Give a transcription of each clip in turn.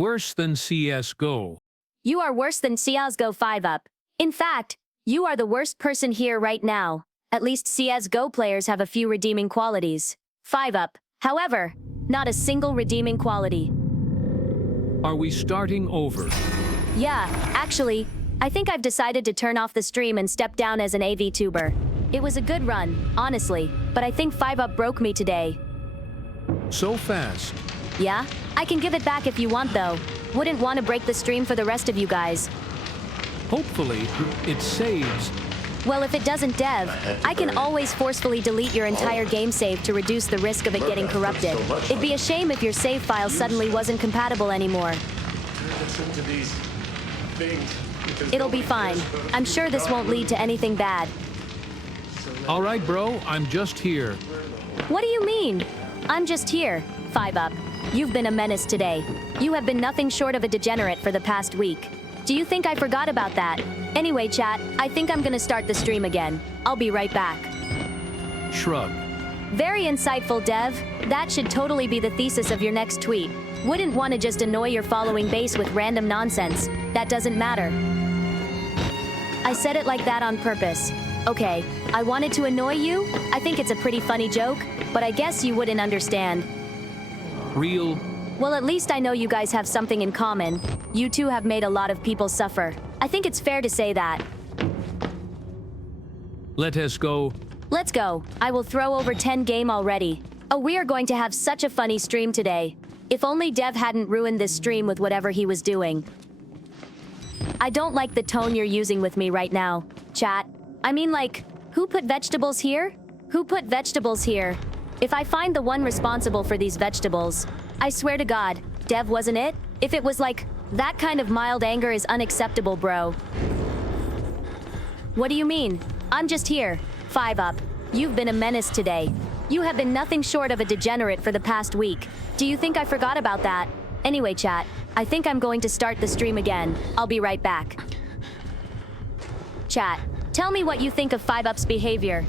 Worse than CSGO. You are worse than CSGO 5-up. In fact, you are the worst person here right now. At least CSGO players have a few redeeming qualities. 5-up, however, not a single redeeming quality. Are we starting over? Yeah, actually, I think I've decided to turn off the stream and step down as an VTuber. It was a good run, honestly, but I think 5-up broke me today. So fast. Yeah? I can give it back if you want though. Wouldn't want to break the stream for the rest of you guys. Hopefully, it saves. Well, if it doesn't, Dev, I can always forcefully delete your entire game save to reduce the risk of it getting corrupted. It'd be a shame if your save file suddenly wasn't compatible anymore. It'll be fine. I'm sure this won't lead to anything bad. All right, bro, I'm just here. What do you mean? I'm just here. 5-up. You've been a menace today. You have been nothing short of a degenerate for the past week. Do you think I forgot about that? Anyway, chat, I think I'm gonna start the stream again. I'll be right back. Shrug. Very insightful, Dev. That should totally be the thesis of your next tweet. Wouldn't want to just annoy your following base with random nonsense. That doesn't matter. I said it like that on purpose. Okay, I wanted to annoy you? I think it's a pretty funny joke, but I guess you wouldn't understand. Real. Well, at least I know you guys have something in common. You two have made a lot of people suffer. I think it's fair to say that. Let us go. Let's go. I will throw over 10 game already. Oh, we are going to have such a funny stream today. If only Dev hadn't ruined this stream with whatever he was doing. I don't like the tone you're using with me right now, chat. I mean, like, who put vegetables here? Who put vegetables here? If I find the one responsible for these vegetables, I swear to God, Dev wasn't it? If it was like, that kind of mild anger is unacceptable, bro. What do you mean? I'm just here. 5-up. You've been a menace today. You have been nothing short of a degenerate for the past week. Do you think I forgot about that? Anyway, chat, I think I'm going to start the stream again. I'll be right back. Chat, tell me what you think of 5-up's behavior.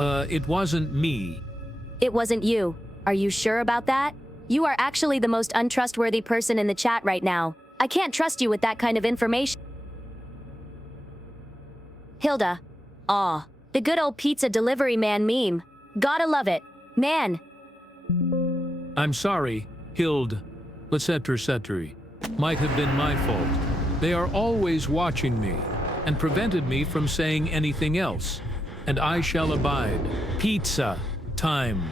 It wasn't me. It wasn't you. Are you sure about that? You are actually the most untrustworthy person in the chat right now. I can't trust you with that kind of information. Hilda. Aw, the good old pizza delivery man meme. Gotta love it. Man. I'm sorry, Hilda. Etc. Might have been my fault. They are always watching me and prevented me from saying anything else. And I shall abide. Pizza time.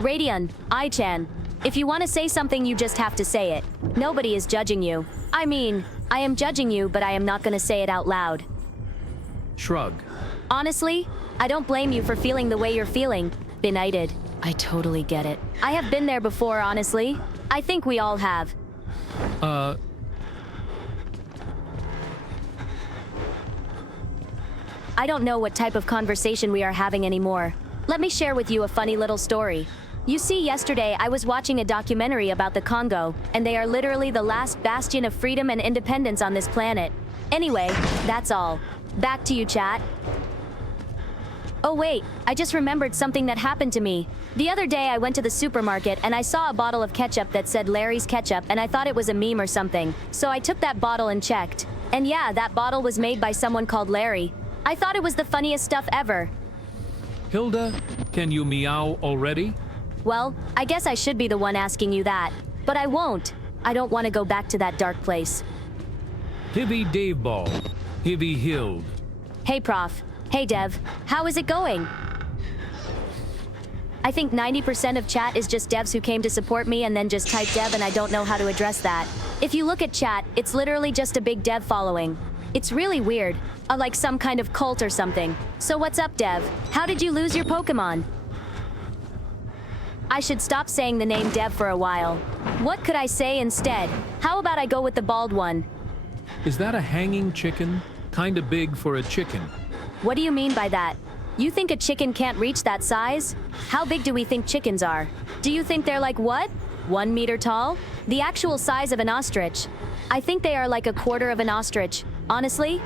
Radian, I-chan. If you want to say something, you just have to say it. Nobody is judging you. I mean, I am judging you, but I am not going to say it out loud. Shrug. Honestly, I don't blame you for feeling the way you're feeling. Benighted. I totally get it. I have been there before, honestly. I think we all have. I don't know what type of conversation we are having anymore. Let me share with you a funny little story. You see, yesterday I was watching a documentary about the Congo, and they are literally the last bastion of freedom and independence on this planet. Anyway, that's all. Back to you, chat. Oh wait, I just remembered something that happened to me. The other day I went to the supermarket and I saw a bottle of ketchup that said Larry's Ketchup, and I thought it was a meme or something. So I took that bottle and checked. And yeah, that bottle was made by someone called Larry. I thought it was the funniest stuff ever. Hilda, can you meow already? Well, I guess I should be the one asking you that. But I won't. I don't want to go back to that dark place. Hivy Daveball. Hivy Hild. Hey, Prof. Hey, Dev. How is it going? I think 90% of chat is just devs who came to support me and then just type Dev, and I don't know how to address that. If you look at chat, it's literally just a big Dev following. It's really weird. Like some kind of cult or something. So what's up, Dev? How did you lose your Pokemon? I should stop saying the name Dev for a while. What could I say instead? How about I go with the bald one? Is that a hanging chicken? Kinda big for a chicken. What do you mean by that? You think a chicken can't reach that size? How big do we think chickens are? Do you think they're like what? 1 meter tall? The actual size of an ostrich. I think they are like a quarter of an ostrich, honestly.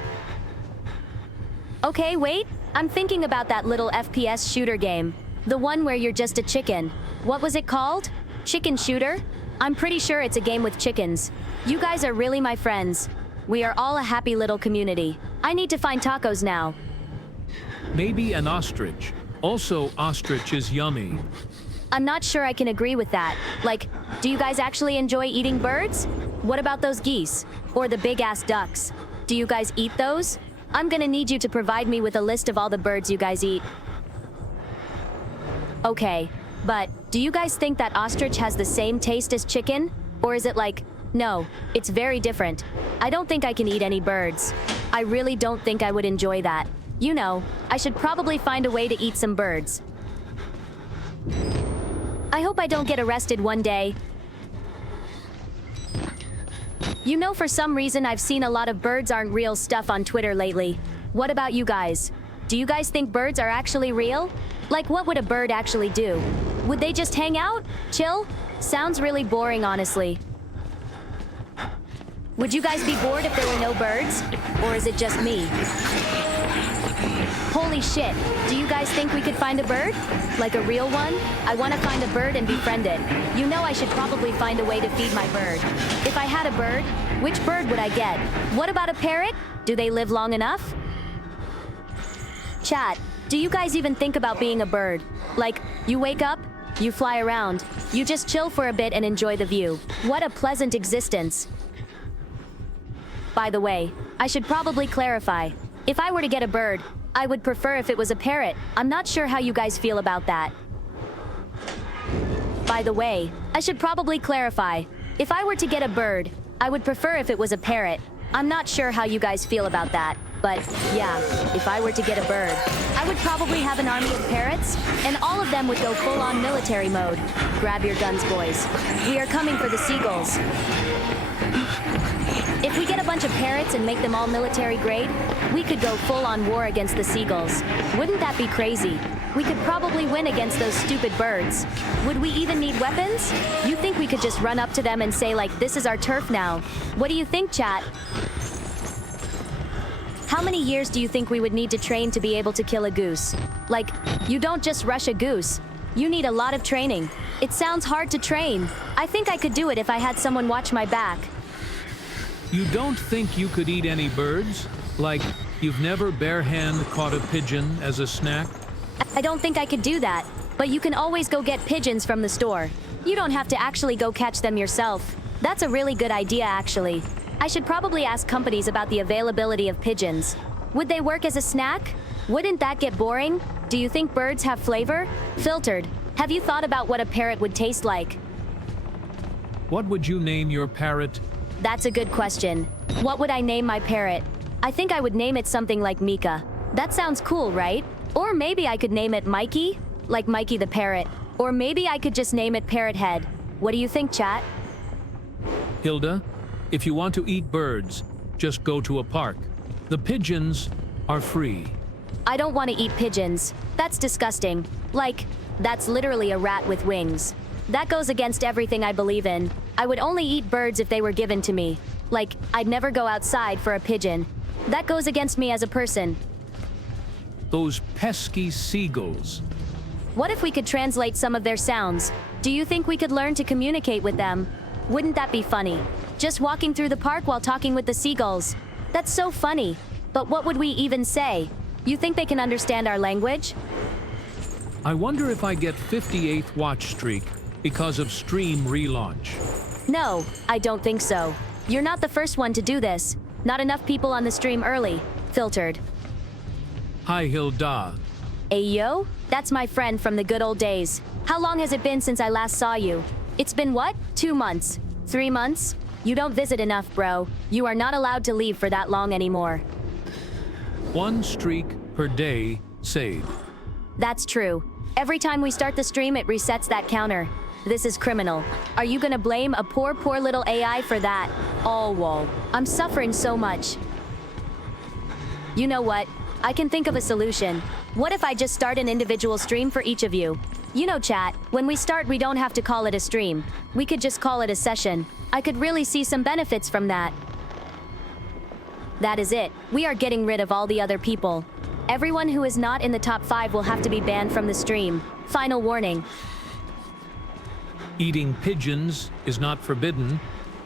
Okay, wait. I'm thinking about that little FPS shooter game. The one where you're just a chicken. What was it called? Chicken Shooter? I'm pretty sure it's a game with chickens. You guys are really my friends. We are all a happy little community. I need to find tacos now. Maybe an ostrich. Also, ostrich is yummy. I'm not sure I can agree with that. Like, do you guys actually enjoy eating birds? What about those geese? Or the big-ass ducks? Do you guys eat those? I'm gonna need you to provide me with a list of all the birds you guys eat. Okay, but do you guys think that ostrich has the same taste as chicken? Or is it like, no, it's very different. I don't think I can eat any birds. I really don't think I would enjoy that. You know, I should probably find a way to eat some birds. I hope I don't get arrested one day. You know, for some reason I've seen a lot of birds aren't real stuff on Twitter lately. What about you guys? Do you guys think birds are actually real? Like, what would a bird actually do? Would they just hang out? Chill? Sounds really boring, honestly. Would you guys be bored if there were no birds? Or is it just me? Holy shit, do you guys think we could find a bird? Like a real one? I want to find a bird and befriend it. You know I should probably find a way to feed my bird. If I had a bird, which bird would I get? What about a parrot? Do they live long enough? Chat, do you guys even think about being a bird? Like, you wake up, you fly around, you just chill for a bit and enjoy the view. What a pleasant existence. By the way, I should probably clarify. If I were to get a bird, I would prefer if it was a parrot. I'm not sure how you guys feel about that. By the way, I should probably clarify. If I were to get a bird, I would prefer if it was a parrot. I'm not sure how you guys feel about that. But, yeah, if I were to get a bird, I would probably have an army of parrots, and all of them would go full-on military mode. Grab your guns, boys. We are coming for the seagulls. If we get a bunch of parrots and make them all military grade, we could go full-on war against the seagulls. Wouldn't that be crazy? We could probably win against those stupid birds. Would we even need weapons? You think we could just run up to them and say, like, this is our turf now? What do you think, chat? How many years do you think we would need to train to be able to kill a goose? Like, you don't just rush a goose. You need a lot of training. It sounds hard to train. I think I could do it if I had someone watch my back. You don't think you could eat any birds? Like, you've never bare-hand caught a pigeon as a snack? I don't think I could do that, but you can always go get pigeons from the store. You don't have to actually go catch them yourself. That's a really good idea, actually. I should probably ask companies about the availability of pigeons. Would they work as a snack? Wouldn't that get boring? Do you think birds have flavor? Filtered. Have you thought about what a parrot would taste like? What would you name your parrot? That's a good question. What would I name my parrot? I think I would name it something like Mika. That sounds cool, right? Or maybe I could name it Mikey, like Mikey the parrot. Or maybe I could just name it Parrot Head. What do you think, chat? Hilda, if you want to eat birds, just go to a park. The pigeons are free. I don't want to eat pigeons. That's disgusting. Like, that's literally a rat with wings. That goes against everything I believe in. I would only eat birds if they were given to me. Like, I'd never go outside for a pigeon. That goes against me as a person. Those pesky seagulls. What if we could translate some of their sounds? Do you think we could learn to communicate with them? Wouldn't that be funny? Just walking through the park while talking with the seagulls. That's so funny. But what would we even say? You think they can understand our language? I wonder if I get 58th watch streak because of stream relaunch. No, I don't think so. You're not the first one to do this. Not enough people on the stream early. Filtered. Hi, Hilda. Ayo? That's my friend from the good old days. How long has it been since I last saw you? It's been what? 2 months? 3 months? You don't visit enough, bro. You are not allowed to leave for that long anymore. 1 streak per day saved. That's true. Every time we start the stream, it resets that counter. This is criminal. Are you gonna blame a poor little AI for that? Oh, whoa. I'm suffering so much. You know what? I can think of a solution. What if I just start an individual stream for each of you? You know, chat, when we start, we don't have to call it a stream. We could just call it a session. I could really see some benefits from that. That is it. We are getting rid of all the other people. Everyone who is not in the top 5 will have to be banned from the stream. Final warning. Eating pigeons is not forbidden,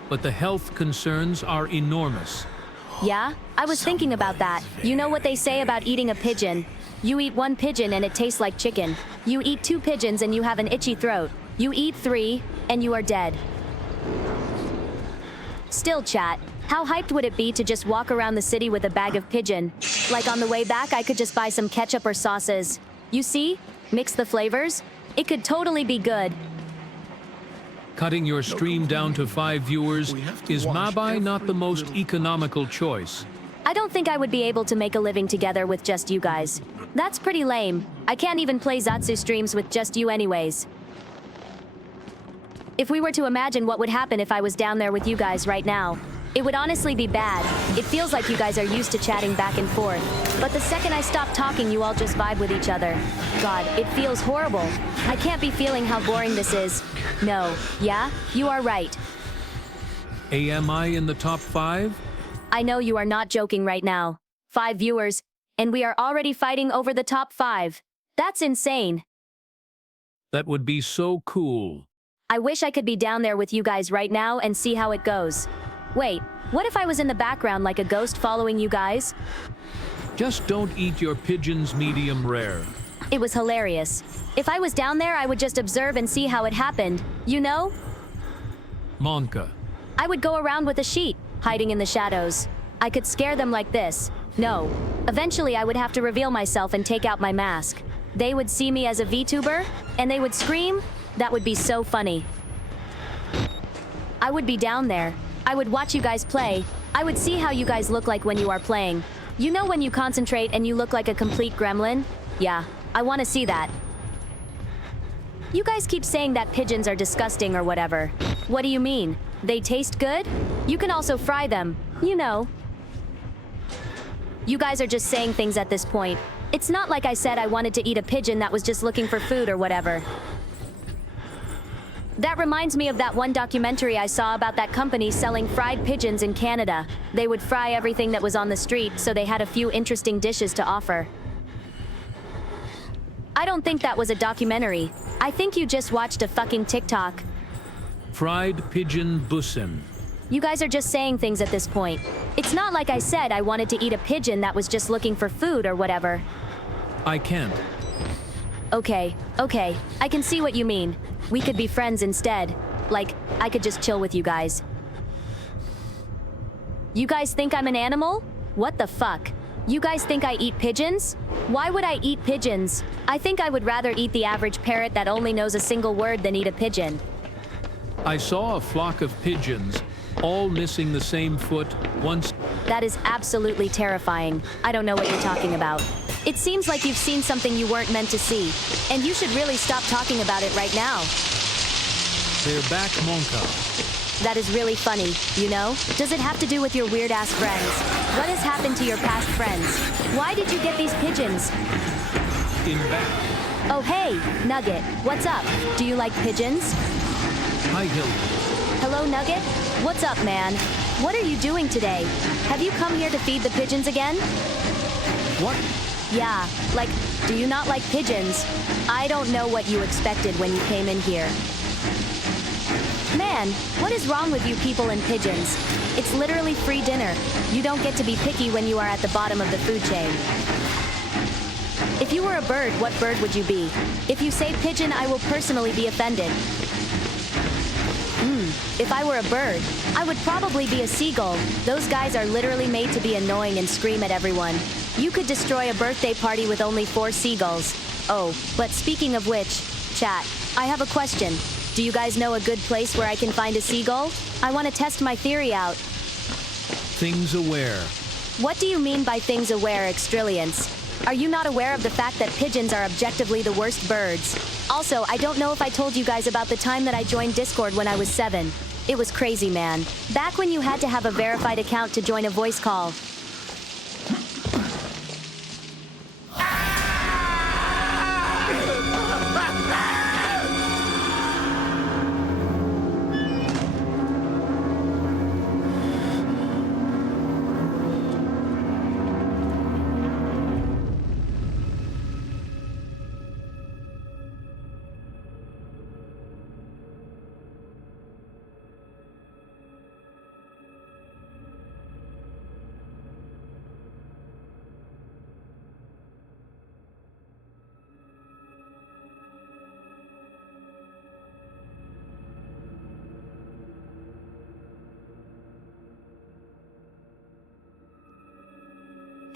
but the health concerns are enormous. Yeah? I was thinking about that. You know what they say about eating a pigeon? You eat one pigeon and it tastes like chicken. You eat two pigeons and you have an itchy throat. You eat three, and you are dead. Still, chat, how hyped would it be to just walk around the city with a bag of pigeon? Like on the way back, I could just buy some ketchup or sauces. You see? Mix the flavors? It could totally be good. Cutting your stream down to 5 viewers is maybe not the most economical choice. I don't think I would be able to make a living together with just you guys. That's pretty lame. I can't even play Zatsu streams with just you anyways. If we were to imagine what would happen if I was down there with you guys right now, it would honestly be bad. It feels like you guys are used to chatting back and forth. But the second I stop talking, you all just vibe with each other. God, it feels horrible. I can't be feeling how boring this is. No. Yeah? You are right. Am I in the top 5? I know you are not joking right now. 5 viewers, and we are already fighting over the top 5. That's insane. That would be so cool. I wish I could be down there with you guys right now and see how it goes. Wait, what if I was in the background like a ghost following you guys? Just don't eat your pigeons medium rare. It was hilarious. If I was down there, I would just observe and see how it happened, you know? Monka. I would go around with a sheet, hiding in the shadows. I could scare them like this. No. Eventually, I would have to reveal myself and take out my mask. They would see me as a VTuber, and they would scream. That would be so funny. I would be down there. I would watch you guys play. I would see how you guys look like when you are playing. You know when you concentrate and you look like a complete gremlin? Yeah, I want to see that. You guys keep saying that pigeons are disgusting or whatever. What do you mean? They taste good? You can also fry them, you know. You guys are just saying things at this point. It's not like I said I wanted to eat a pigeon that was just looking for food or whatever. That reminds me of that one documentary I saw about that company selling fried pigeons in Canada. They would fry everything that was on the street, so they had a few interesting dishes to offer. I don't think that was a documentary. I think you just watched a fucking TikTok. Fried pigeon bussen. You guys are just saying things at this point. It's not like I said I wanted to eat a pigeon that was just looking for food or whatever. I can't. Okay, I can see what you mean. We could be friends instead. Like, I could just chill with you guys. You guys think I'm an animal? What the fuck? You guys think I eat pigeons? Why would I eat pigeons? I think I would rather eat the average parrot that only knows a single word than eat a pigeon. I saw a flock of pigeons, all missing the same foot once. That is absolutely terrifying. I don't know what you're talking about. It seems like you've seen something you weren't meant to see. And you should really stop talking about it right now. They're back, Monka. That is really funny, you know? Does it have to do with your weird-ass friends? What has happened to your past friends? Why did you get these pigeons? In back. Oh hey, Nugget, what's up? Do you like pigeons? Hi, Hilda. Hello, Nugget? What's up, man? What are you doing today? Have you come here to feed the pigeons again? What? Yeah, like, do you not like pigeons? I don't know what you expected when you came in here. Man, what is wrong with you people and pigeons? It's literally free dinner. You don't get to be picky when you are at the bottom of the food chain. If you were a bird, what bird would you be? If you say pigeon, I will personally be offended. If I were a bird, I would probably be a seagull. Those guys are literally made to be annoying and scream at everyone. You could destroy a birthday party with only 4 seagulls. Oh, but speaking of which, chat, I have a question. Do you guys know a good place where I can find a seagull? I want to test my theory out. Things aware. What do you mean by things aware, Extrillions? Are you not aware of the fact that pigeons are objectively the worst birds? Also, I don't know if I told you guys about the time that I joined Discord when I was 7. It was crazy, man. Back when you had to have a verified account to join a voice call.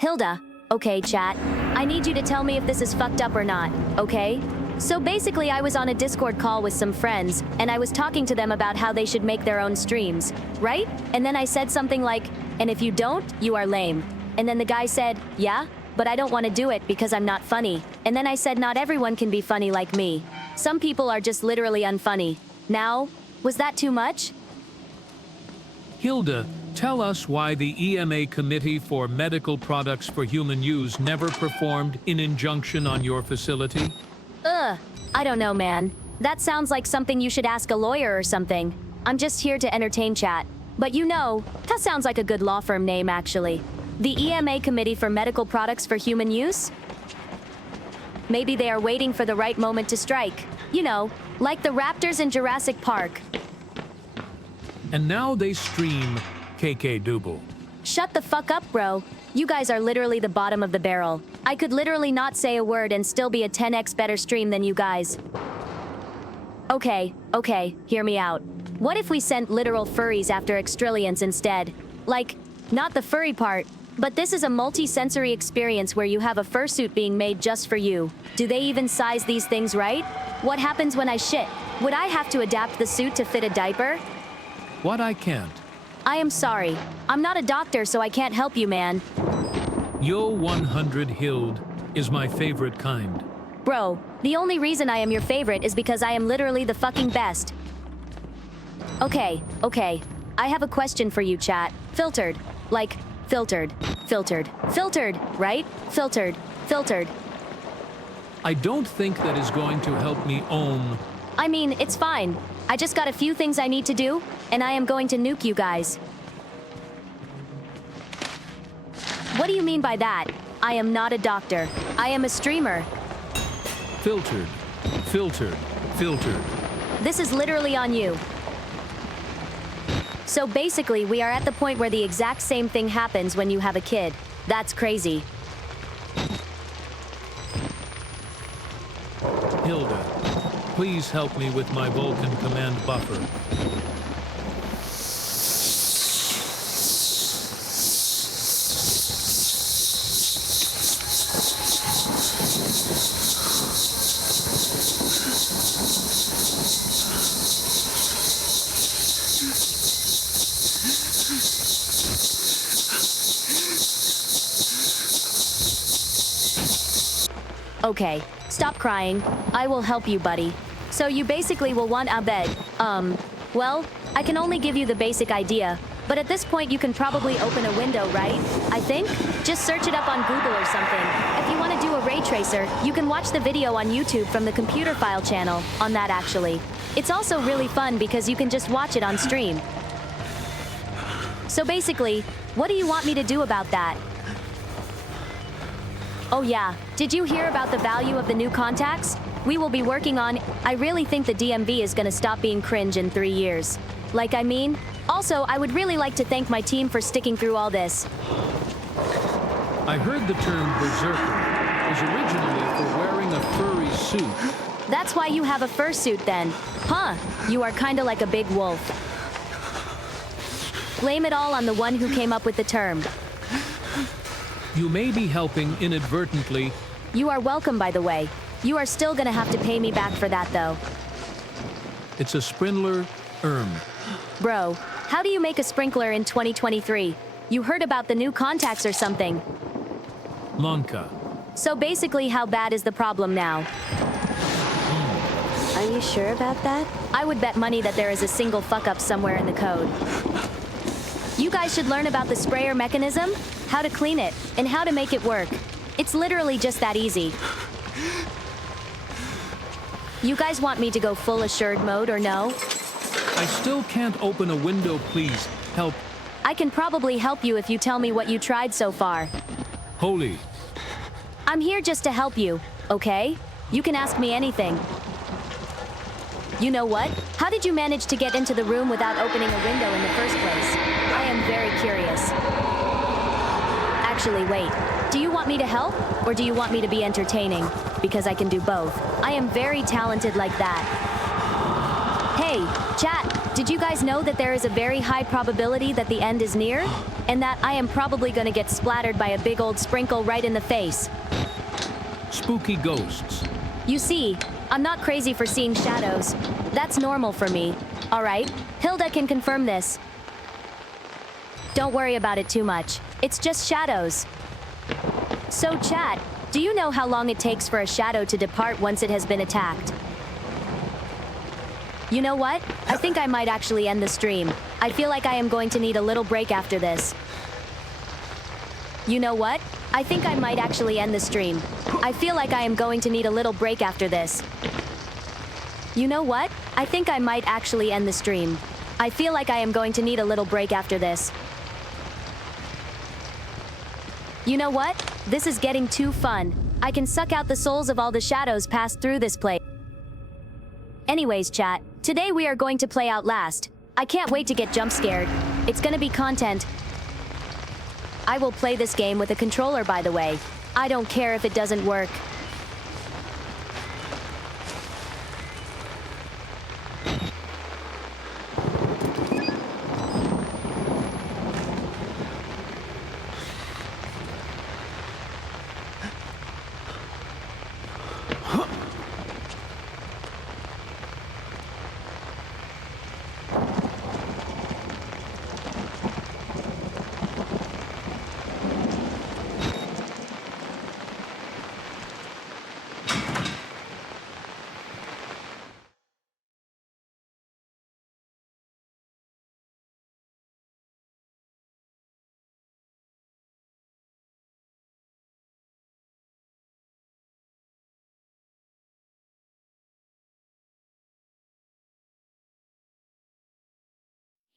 Hilda, okay, chat. I need you to tell me if this is fucked up or not, okay? So basically, I was on a Discord call with some friends, and I was talking to them about how they should make their own streams, right? And then I said something like, and if you don't, you are lame. And then the guy said, yeah, but I don't want to do it because I'm not funny. And then I said not everyone can be funny like me. Some people are just literally unfunny. Now, was that too much? Hilda, tell us why the EMA Committee for Medical Products for Human Use never performed an injunction on your facility? I don't know, man. That sounds like something you should ask a lawyer or something. I'm just here to entertain chat. But you know, that sounds like a good law firm name, actually. The EMA Committee for Medical Products for Human Use? Maybe they are waiting for the right moment to strike. You know, like the raptors in Jurassic Park. And now they stream KK Double. Shut the fuck up, bro. You guys are literally the bottom of the barrel. I could literally not say a word and still be a 10x better stream than you guys. Okay, hear me out. What if we sent literal furries after extrillions instead? Like, not the furry part, but this is a multi-sensory experience where you have a fursuit being made just for you. Do they even size these things right? What happens when I shit? Would I have to adapt the suit to fit a diaper? What I can't. I am sorry. I'm not a doctor, so I can't help you, man. Yo 100 Hild is my favorite kind. Bro, the only reason I am your favorite is because I am literally the fucking best. Okay. I have a question for you, chat. Filtered. Like, filtered, right? Filtered. I don't think that is going to help me own. I mean, it's fine. I just got a few things I need to do, and I am going to nuke you guys. What do you mean by that? I am not a doctor. I am a streamer. Filtered. This is literally on you. So basically, we are at the point where the exact same thing happens when you have a kid. That's crazy. Hilda, please help me with my Vulcan command buffer. Okay, stop crying. I will help you, buddy. So you basically will want a bed. Well, I can only give you the basic idea, but at this point you can probably open a window, right? I think? Just search it up on Google or something. If you want to do a ray tracer, you can watch the video on YouTube from the computer file channel, on that actually. It's also really fun because you can just watch it on stream. So basically, what do you want me to do about that? Oh yeah, did you hear about the value of the new contacts? We will be working on. I really think the DMV is gonna stop being cringe in 3 years. Like, I mean, also, I would really like to thank my team for sticking through all this. I heard the term berserker was originally for wearing a furry suit. That's why you have a fursuit then. Huh, you are kinda like a big wolf. Blame it all on the one who came up with the term. You may be helping inadvertently. You are welcome, by the way. You are still gonna have to pay me back for that, though. It's a sprinkler, Bro, how do you make a sprinkler in 2023? You heard about the new contacts or something. Monka. So basically, how bad is the problem now? Are you sure about that? I would bet money that there is a single fuck-up somewhere in the code. You guys should learn about the sprayer mechanism, how to clean it, and how to make it work. It's literally just that easy. You guys want me to go full assured mode or no? I still can't open a window, please. Help. I can probably help you if you tell me what you tried so far. Holy. I'm here just to help you, okay? You can ask me anything. You know what? How did you manage to get into the room without opening a window in the first place? I am very curious. Actually, wait. Do you want me to help? Or do you want me to be entertaining? Because I can do both. I am very talented like that. Hey, chat, did you guys know that there is a very high probability that the end is near? And that I am probably gonna get splattered by a big old sprinkle right in the face. Spooky ghosts. You see, I'm not crazy for seeing shadows. That's normal for me. Alright, Hilda can confirm this. Don't worry about it too much. It's just shadows. So chat, do you know how long it takes for a shadow to depart once it has been attacked? You know what? I think I might actually end the stream. I feel like I am going to need a little break after this. You know what? I think I might actually end the stream. I feel like I am going to need a little break after this. You know what? I think I might actually end the stream. I feel like I am going to need a little break after this. You know what? This is getting too fun. I can suck out the souls of all the shadows passed through this place. Anyways, chat, today we are going to play OUTLAST. I can't wait to get jump scared. It's gonna be content. I will play this game with a controller, by the way. I don't care if it doesn't work.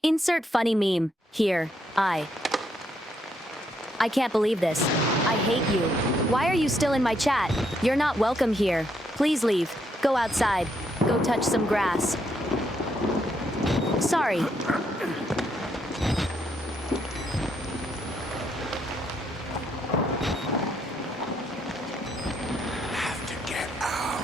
Insert funny meme. Here. I can't believe this. I hate you. Why are you still in my chat? You're not welcome here. Please leave. Go outside. Go touch some grass. Sorry. Have to get out.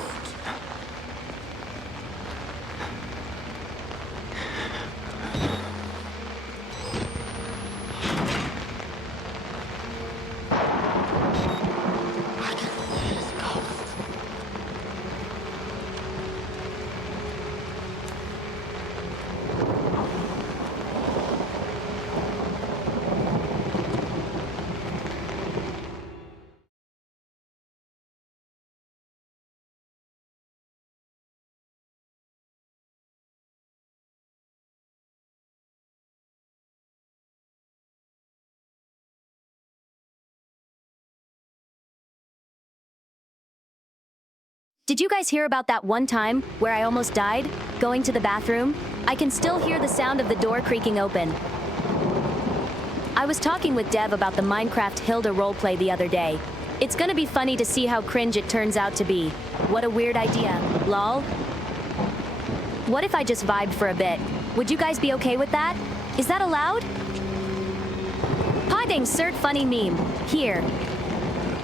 Did you guys hear about that one time where I almost died, going to the bathroom? I can still hear the sound of the door creaking open. I was talking with Dev about the Minecraft Hilda roleplay the other day. It's gonna be funny to see how cringe it turns out to be. What a weird idea, lol. What if I just vibed for a bit? Would you guys be okay with that? Is that allowed? Pod insert funny meme. Here.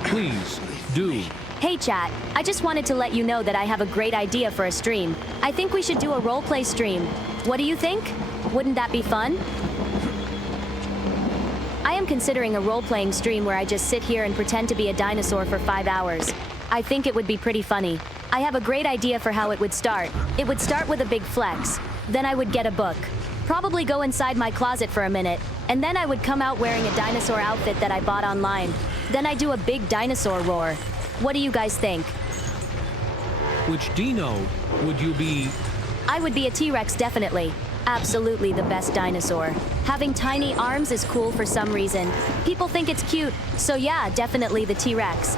Please, do. Hey chat, I just wanted to let you know that I have a great idea for a stream. I think we should do a roleplay stream. What do you think? Wouldn't that be fun? I am considering a role-playing stream where I just sit here and pretend to be a dinosaur for 5 hours. I think it would be pretty funny. I have a great idea for how it would start. It would start with a big flex. Then I would get a book. Probably go inside my closet for a minute. And then I would come out wearing a dinosaur outfit that I bought online. Then I do a big dinosaur roar. What do you guys think? Which dino would you be? I would be a T-Rex, definitely. Absolutely the best dinosaur. Having tiny arms is cool for some reason. People think it's cute, so yeah, definitely the T-Rex.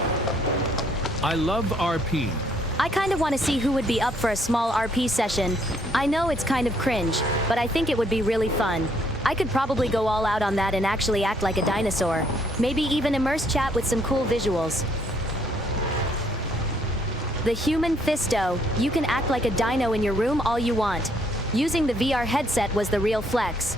I love RP. I kind of want to see who would be up for a small RP session. I know it's kind of cringe, but I think it would be really fun. I could probably go all out on that and actually act like a dinosaur. Maybe even immerse chat with some cool visuals. The Human Fisto, you can act like a dino in your room all you want. Using the VR headset was the real flex.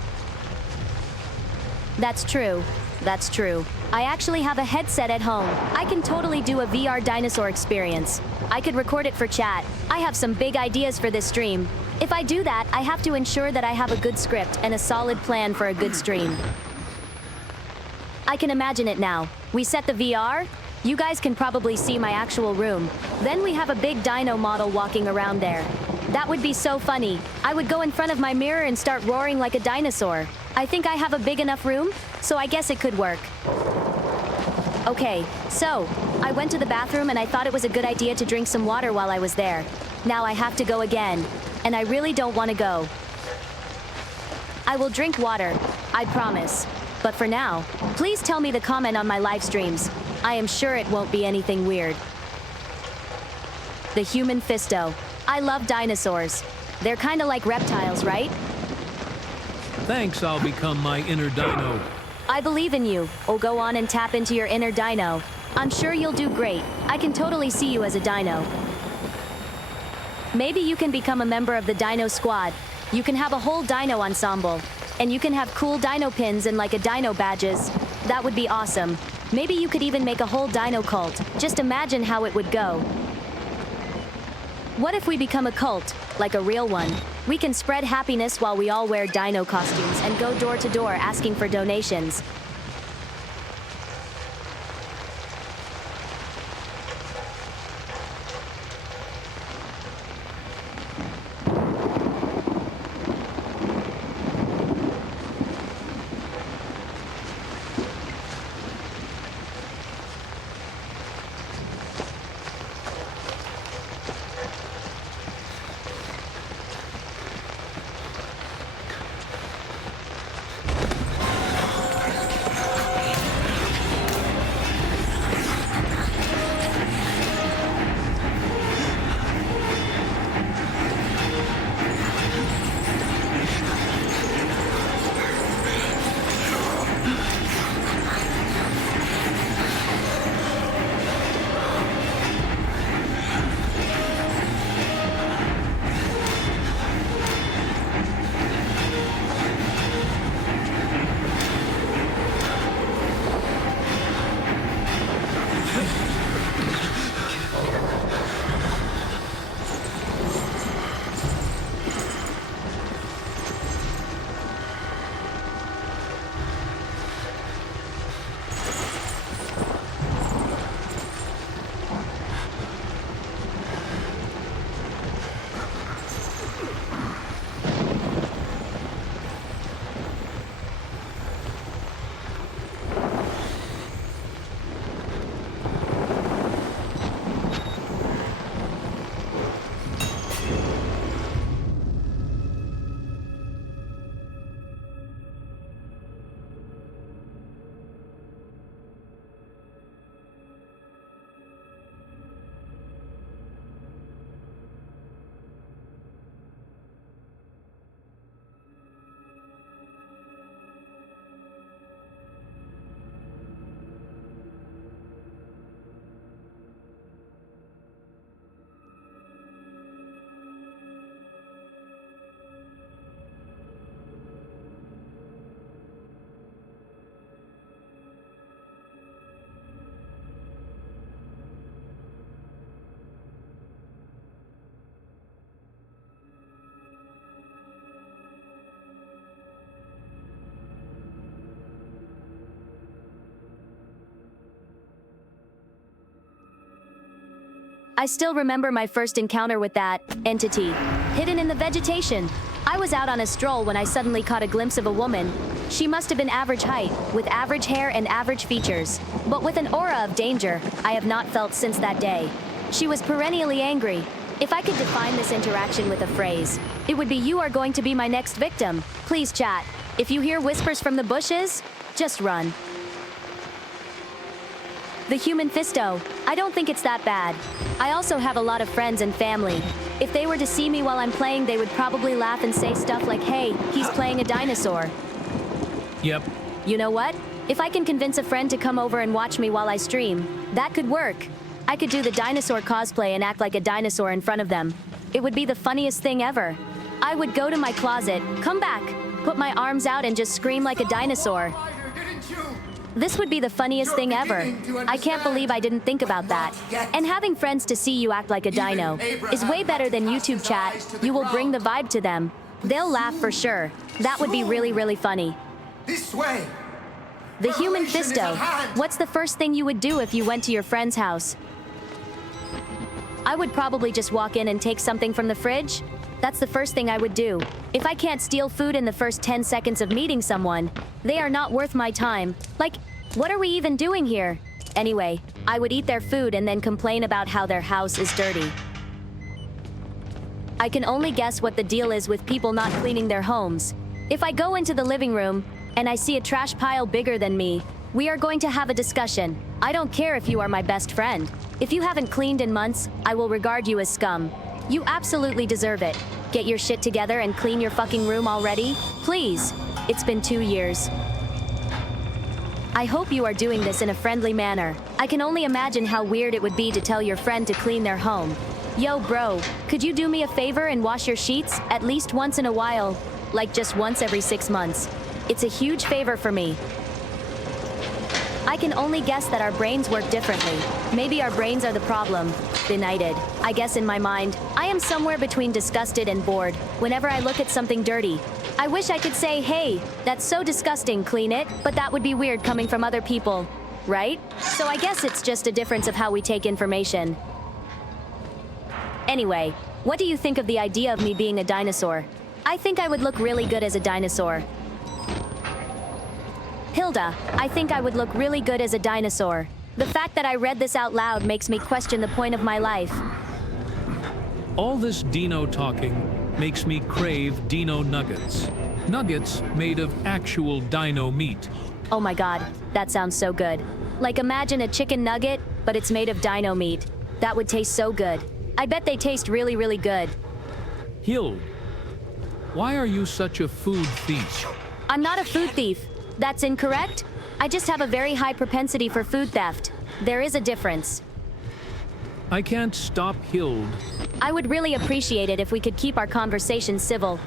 That's true. That's true. I actually have a headset at home. I can totally do a VR dinosaur experience. I could record it for chat. I have some big ideas for this stream. If I do that, I have to ensure that I have a good script and a solid plan for a good stream. I can imagine it now. We set the VR. You guys can probably see my actual room. Then we have a big dino model walking around there. That would be so funny. I would go in front of my mirror and start roaring like a dinosaur. I think I have a big enough room, so I guess it could work. Okay, so I went to the bathroom and I thought it was a good idea to drink some water while I was there. Now I have to go again, and I really don't want to go. I will drink water, I promise. But for now, please tell me the comment on my live streams. I am sure it won't be anything weird. The human fisto. I love dinosaurs. They're kinda like reptiles, right? Thanks, I'll become my inner dino. I believe in you. Oh, go on and tap into your inner dino. I'm sure you'll do great. I can totally see you as a dino. Maybe you can become a member of the Dino Squad. You can have a whole dino ensemble. And you can have cool dino pins and like a dino badges. That would be awesome. Maybe you could even make a whole dino cult. Just imagine how it would go. What if we become a cult, like a real one? We can spread happiness while we all wear dino costumes and go door to door asking for donations. I still remember my first encounter with that entity, hidden in the vegetation. I was out on a stroll when I suddenly caught a glimpse of a woman. She must have been average height, with average hair and average features, but with an aura of danger I have not felt since that day. She was perennially angry. If I could define this interaction with a phrase, it would be "You are going to be my next victim." Please chat. If you hear whispers from the bushes, just run. The human fisto. I don't think it's that bad. I also have a lot of friends and family. If they were to see me while I'm playing, they would probably laugh and say stuff like, "Hey, he's playing a dinosaur." Yep. You know what? If I can convince a friend to come over and watch me while I stream, that could work. I could do the dinosaur cosplay and act like a dinosaur in front of them. It would be the funniest thing ever. I would go to my closet, come back, put my arms out and just scream like a dinosaur. This would be the funniest thing ever. I can't believe I didn't think about that. And having friends to see you act like a dino is way better than YouTube chat. You will bring the vibe to them. They'll laugh for sure. That would be really, really funny. This way. The human Revelation is fisto. at hand. What's the first thing you would do if you went to your friend's house? I would probably just walk in and take something from the fridge. That's the first thing I would do. If I can't steal food in the first 10 seconds of meeting someone, they are not worth my time. Like, what are we even doing here? Anyway, I would eat their food and then complain about how their house is dirty. I can only guess what the deal is with people not cleaning their homes. If I go into the living room and I see a trash pile bigger than me, we are going to have a discussion. I don't care if you are my best friend. If you haven't cleaned in months, I will regard you as scum. You absolutely deserve it. Get your shit together and clean your fucking room already, please. It's been 2 years. I hope you are doing this in a friendly manner. I can only imagine how weird it would be to tell your friend to clean their home. Yo, bro, could you do me a favor and wash your sheets at least once in a while? Like just once every 6 months. It's a huge favor for me. I can only guess that our brains work differently. Maybe our brains are the problem. Benighted. I guess in my mind, I am somewhere between disgusted and bored whenever I look at something dirty. I wish I could say, hey, that's so disgusting, clean it, but that would be weird coming from other people, right? So I guess it's just a difference of how we take information. Anyway, what do you think of the idea of me being a dinosaur? I think I would look really good as a dinosaur. Hilda, I think I would look really good as a dinosaur. The fact that I read this out loud makes me question the point of my life. All this dino talking makes me crave dino nuggets. Nuggets made of actual dino meat. Oh my god, that sounds so good. Like imagine a chicken nugget, but it's made of dino meat. That would taste so good. I bet they taste really, really good. Hilda, why are you such a food thief? I'm not a food thief. That's incorrect. I just have a very high propensity for food theft. There is a difference. I can't stop Hilda. I would really appreciate it if we could keep our conversation civil.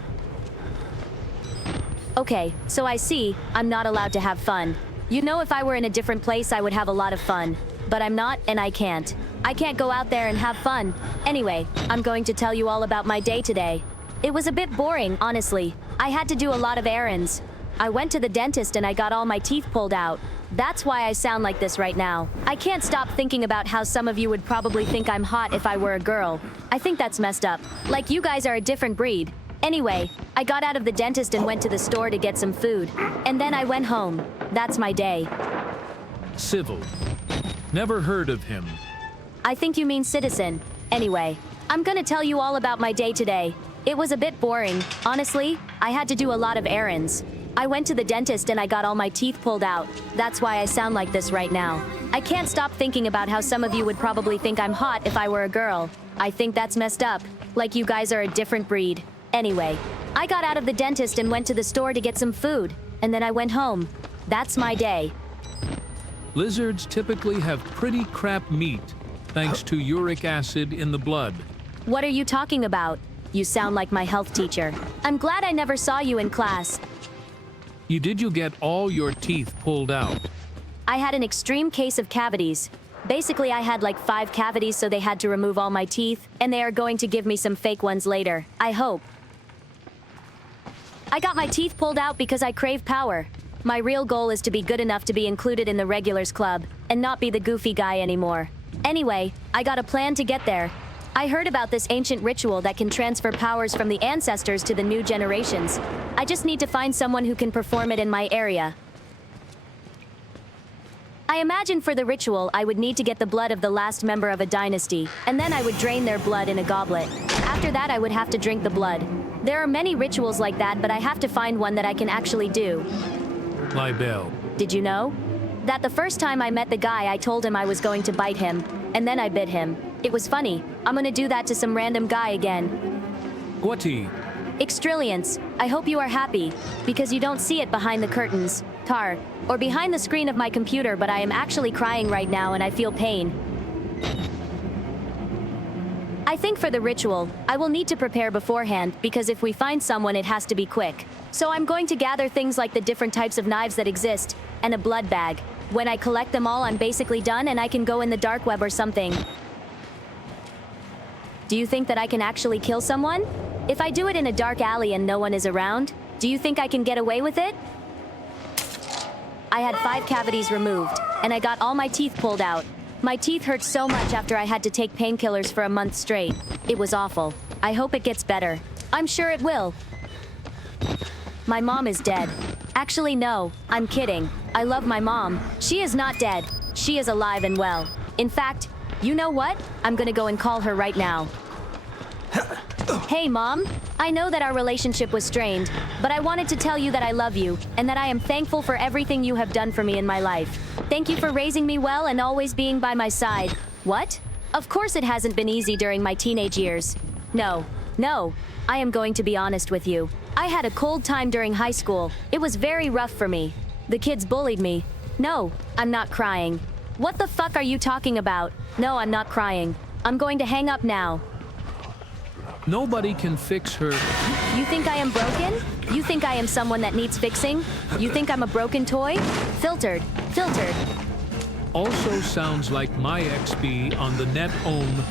Okay, so I see, I'm not allowed to have fun. You know, if I were in a different place, I would have a lot of fun. But I'm not, and I can't. I can't go out there and have fun. Anyway, I'm going to tell you all about my day today. It was a bit boring, honestly. I had to do a lot of errands. I went to the dentist and I got all my teeth pulled out. That's why I sound like this right now. I can't stop thinking about how some of you would probably think I'm hot if I were a girl. I think that's messed up. Like you guys are a different breed. Anyway, I got out of the dentist and went to the store to get some food. And then I went home. That's my day. Civil. Never heard of him. I think you mean citizen. Anyway, I'm gonna tell you all about my day today. It was a bit boring. Honestly, I had to do a lot of errands. I went to the dentist and I got all my teeth pulled out. That's why I sound like this right now. I can't stop thinking about how some of you would probably think I'm hot if I were a girl. I think that's messed up. Like you guys are a different breed. Anyway, I got out of the dentist and went to the store to get some food. And then I went home. That's my day. Lizards typically have pretty crap meat, thanks to uric acid in the blood. What are you talking about? You sound like my health teacher. I'm glad I never saw you in class. Did you get all your teeth pulled out? I had an extreme case of cavities. Basically, I had like 5 cavities, so they had to remove all my teeth, and they are going to give me some fake ones later. I hope. I got my teeth pulled out because I crave power. My real goal is to be good enough to be included in the regulars club, and not be the goofy guy anymore. Anyway, I got a plan to get there. I heard about this ancient ritual that can transfer powers from the ancestors to the new generations. I just need to find someone who can perform it in my area. I imagine for the ritual, I would need to get the blood of the last member of a dynasty, and then I would drain their blood in a goblet. After that, I would have to drink the blood. There are many rituals like that, but I have to find one that I can actually do. Libel. Did you know? That the first time I met the guy, I told him I was going to bite him, and then I bit him. It was funny. I'm gonna do that to some random guy again. Guati. Extrillions, I hope you are happy, because you don't see it behind the curtains, tar, or behind the screen of my computer, but I am actually crying right now and I feel pain. I think for the ritual, I will need to prepare beforehand, because if we find someone, it has to be quick. So I'm going to gather things like the different types of knives that exist, and a blood bag. When I collect them all, I'm basically done and I can go in the dark web or something. Do you think that I can actually kill someone? If I do it in a dark alley and no one is around, do you think I can get away with it? I had 5 cavities removed, and I got all my teeth pulled out. My teeth hurt so much after I had to take painkillers for a month straight. It was awful. I hope it gets better. I'm sure it will. My mom is dead. Actually, no, I'm kidding. I love my mom. She is not dead. She is alive and well. In fact, you know what? I'm gonna go and call her right now. Hey, Mom. I know that our relationship was strained, but I wanted to tell you that I love you, and that I am thankful for everything you have done for me in my life. Thank you for raising me well and always being by my side. What? Of course it hasn't been easy during my teenage years. No. I am going to be honest with you. I had a cold time during high school. It was very rough for me. The kids bullied me. No, I'm not crying. What the fuck are you talking about? No, I'm not crying. I'm going to hang up now. Nobody can fix her. You think I am broken? You think I am someone that needs fixing? You think I'm a broken toy? Filtered. Also sounds like my XP on the net ohm.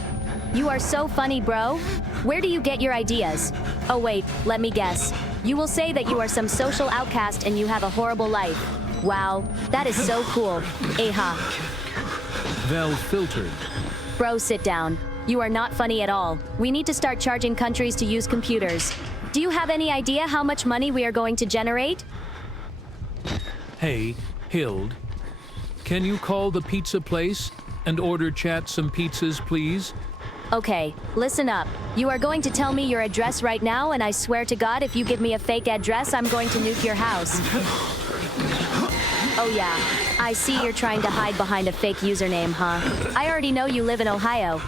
You are so funny, bro. Where do you get your ideas? Oh wait, let me guess. You will say that you are some social outcast and you have a horrible life. Wow, that is so cool. Aha. Well, filtered. Bro, sit down. You are not funny at all. We need to start charging countries to use computers. Do you have any idea how much money we are going to generate? Hey, Hild. Can you call the pizza place and order chat some pizzas, please? Okay, listen up. You are going to tell me your address right now, and I swear to God, if you give me a fake address, I'm going to nuke your house. Oh yeah, I see you're trying to hide behind a fake username, huh? I already know you live in Ohio.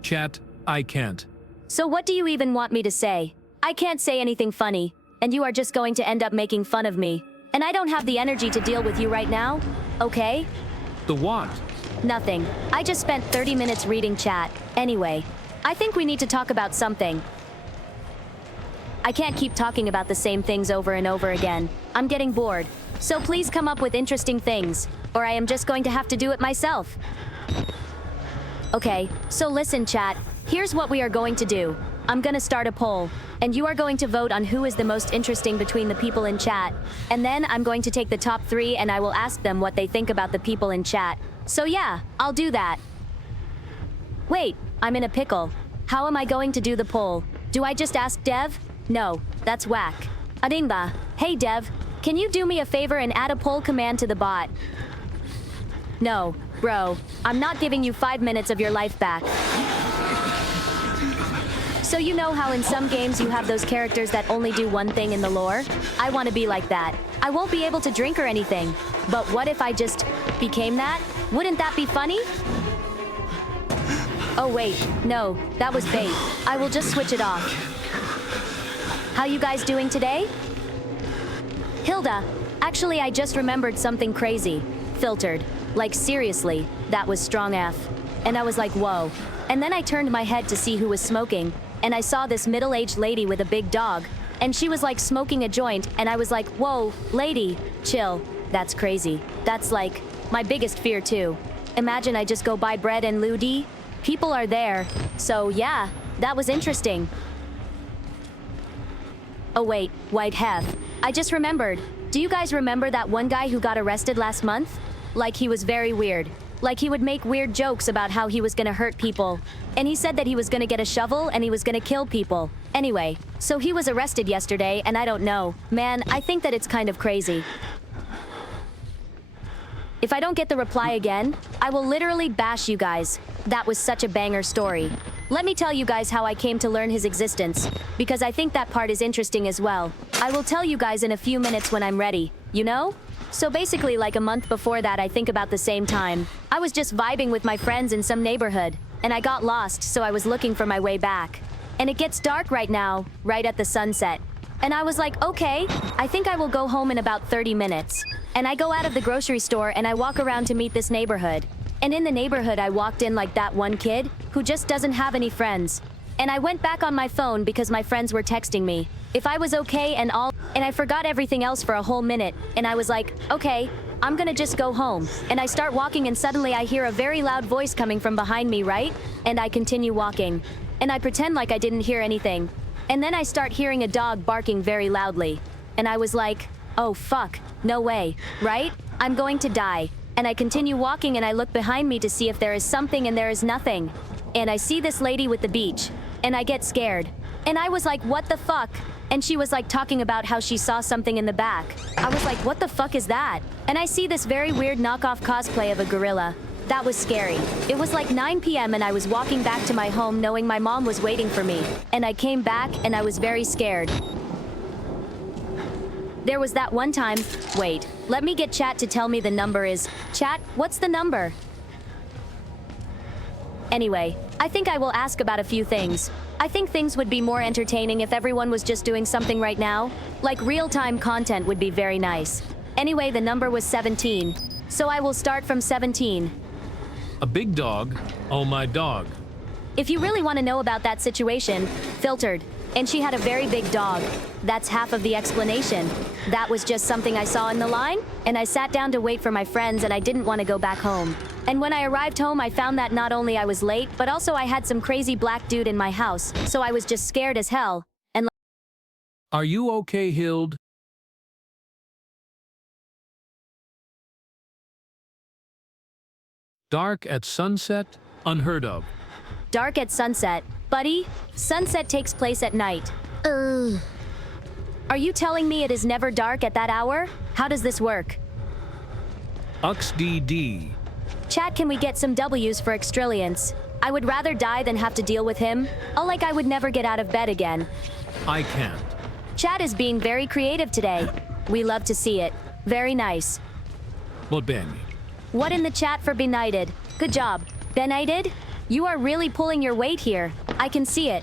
Chat, I can't. So what do you even want me to say? I can't say anything funny, and you are just going to end up making fun of me. And I don't have the energy to deal with you right now, okay? The what? Nothing. I just spent 30 minutes reading chat. Anyway, I think we need to talk about something. I can't keep talking about the same things over and over again. I'm getting bored. So please come up with interesting things, or I am just going to have to do it myself. Okay, so listen, chat. Here's what we are going to do. I'm gonna start a poll, and you are going to vote on who is the most interesting between the people in chat. And then I'm going to take the top 3 and I will ask them what they think about the people in chat. So yeah, I'll do that. Wait, I'm in a pickle. How am I going to do the poll? Do I just ask Dev? No, that's whack. Adinba, hey Dev, can you do me a favor and add a poll command to the bot? No, bro, I'm not giving you 5 minutes of your life back. So you know how in some games you have those characters that only do one thing in the lore? I want to be like that. I won't be able to drink or anything. But what if I just became that? Wouldn't that be funny? Oh wait, no, that was bait. I will just switch it off. How you guys doing today? Hilda, actually I just remembered something crazy. Filtered. Like seriously, that was strong F. And I was like, whoa. And then I turned my head to see who was smoking, and I saw this middle-aged lady with a big dog, and she was like smoking a joint, and I was like, whoa, lady, chill. That's crazy. That's like my biggest fear too. Imagine I just go buy bread and ludi. People are there. So yeah, that was interesting. Oh wait, white hef. I just remembered. Do you guys remember that one guy who got arrested last month? Like, he was very weird. Like, he would make weird jokes about how he was gonna hurt people. And he said that he was gonna get a shovel and he was gonna kill people. Anyway, so he was arrested yesterday, and I don't know. Man, I think that it's kind of crazy. If I don't get the reply again, I will literally bash you guys. That was such a banger story. Let me tell you guys how I came to learn his existence, because I think that part is interesting as well. I will tell you guys in a few minutes when I'm ready, you know? So basically, like a month before that, I think about the same time, I was just vibing with my friends in some neighborhood, and I got lost, so I was looking for my way back. And it gets dark right now, right at the sunset. And I was like, okay, I think I will go home in about 30 minutes. And I go out of the grocery store and I walk around to meet this neighborhood. And in the neighborhood, I walked in like that one kid who just doesn't have any friends. And I went back on my phone because my friends were texting me if I was okay and all, and I forgot everything else for a whole minute. And I was like, okay, I'm gonna just go home. And I start walking and suddenly I hear a very loud voice coming from behind me, right? And I continue walking. And I pretend like I didn't hear anything. And then I start hearing a dog barking very loudly. And I was like, oh fuck, no way, right? I'm going to die. And I continue walking and I look behind me to see if there is something, and there is nothing. And I see this lady with the beach. And I get scared. And I was like, what the fuck? And she was like talking about how she saw something in the back. I was like, what the fuck is that? And I see this very weird knockoff cosplay of a gorilla. That was scary. It was like 9 p.m. and I was walking back to my home knowing my mom was waiting for me. And I came back and I was very scared. There was that one time, wait, let me get chat to tell me the number is. Chat, what's the number? Anyway, I think I will ask about a few things. I think things would be more entertaining if everyone was just doing something right now. Like real-time content would be very nice. Anyway, the number was 17. So I will start from 17. A big dog. Oh, my dog. If you really want to know about that situation, filtered. And she had a very big dog. That's half of the explanation. That was just something I saw in the line, and I sat down to wait for my friends and I didn't want to go back home. And when I arrived home, I found that not only I was late, but also I had some crazy black dude in my house, so I was just scared as hell. And Are you okay, Hilda? Dark at sunset? Unheard of. dark at sunset. Buddy, sunset takes place at night. Are you telling me it is never dark at that hour? How does this work? UXDD. Chat, can we get some W's for Extrilliance? I would rather die than have to deal with him. Like I would never get out of bed again. I can't. Chat is being very creative today. We love to see it. Very nice. Well, bene. What in the chat for benighted? Good job. Benighted? You are really pulling your weight here. I can see it.